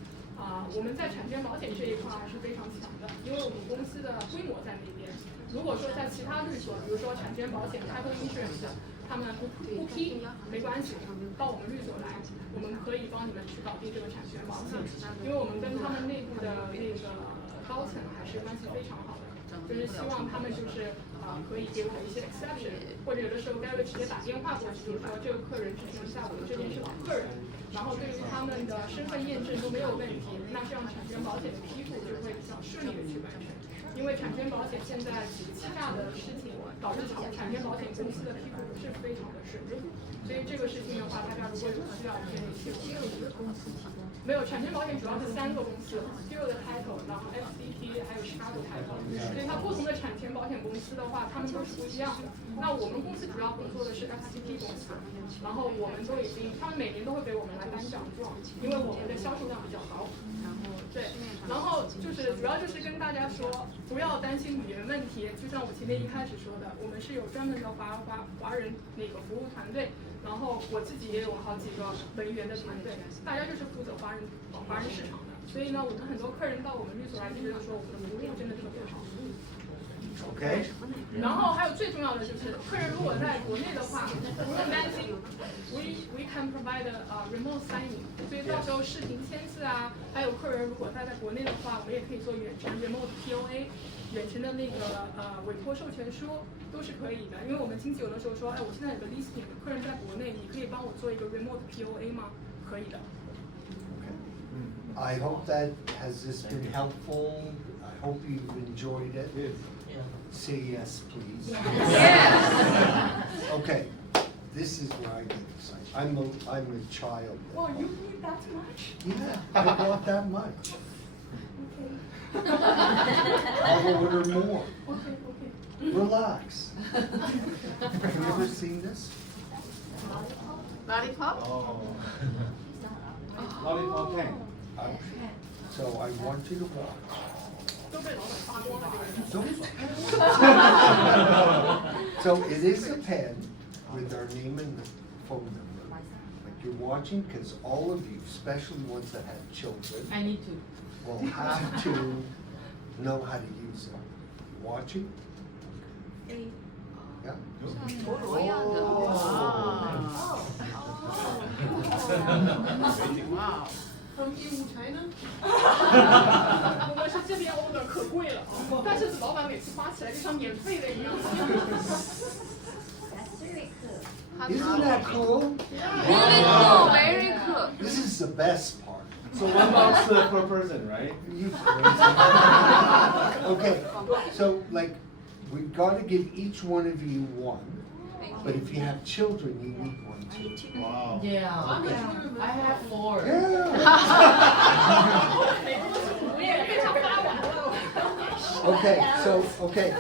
我们在产权保险这一块还是非常强的，因为我们公司的规模在那边。如果说在其他律所，比如说产权保险、title insurance，他们不批没关系，到我们律所来，我们可以帮你们去搞定这个产权保险，因为我们跟他们内部的那个高层还是关系非常好的，就是希望他们就是可以给我们一些 exception， 或者有的时候Garry直接打电话过去，就是说这个客人执行一下我们这边是老客人，然后对于他们的身份验证都没有问题，那这样产权保险的批复就会比较顺利的去完成。因为产权保险现在欺诈的事情导致产权保险公司的批复不是非常的顺利，所以这个事情的话，大家如果有需要可以去没有产权保险主要是3个公司 ，Field Title， 然后 FCT 还有Chicago Title， 所以它不同的产权保险公司的话，他们都是不一样的。那我们公司主要工作的是 FCT 公司，然后我们都已经，他们每年都会给我们来颁奖状，因为我们的销售量比较高。对，然后就是主要就是跟大家说，不要担心语言问题。就像我前面一开始说的，我们是有专门的华人那个服务团队，然后我自己也有好几个文员的团队，大家就是负责华人市场的。所以呢，我们很多客人到我们律所来就觉得说我们的服务真的特别好。Okay? 然后还有最重要的就是，客人如果在国内的话，不用担心 we can provide remote signing， 所以到时候视频签字啊，还有客人如果在国内的话，我们也可以做远程 remote POA， 远程的那个委托授权书都是可以的。因为我们经纪有的时候说，哎，我现在有个 listing， 客人在国内，你可以帮我做一个 remote POA 吗？可以的。I hope that has this been helpful. I hope you've enjoyed it. Say yes, please. Yes. Okay, this is where I get excited. I'm a child. Well, you need that much? Yeah, I bought that much. Okay. I'll order more. Okay. Relax. Have you ever seen this? Lollipop? Oh. Lollipop tank. So I want you to watch. 都被老板发光了这个人。 So it is a pen with our name and phone number. Like you're watching, because all of you, especially ones that have children, I need to. will have to know how to use it. Watching? Yeah? 陀螺样的。哇。 From China？ 我们是这边 order 可贵了，但是老板每次发起来就像免费的一样。That's really cool. Isn't that cool? Really cool, very cool. This is the best part. So $1 per person, right? You crazy. Okay, so like, we've got to give each one of you one, but if you have children, you need one too. Wow. Yeah. Okay. I have 4. Yeah. Okay, so, okay.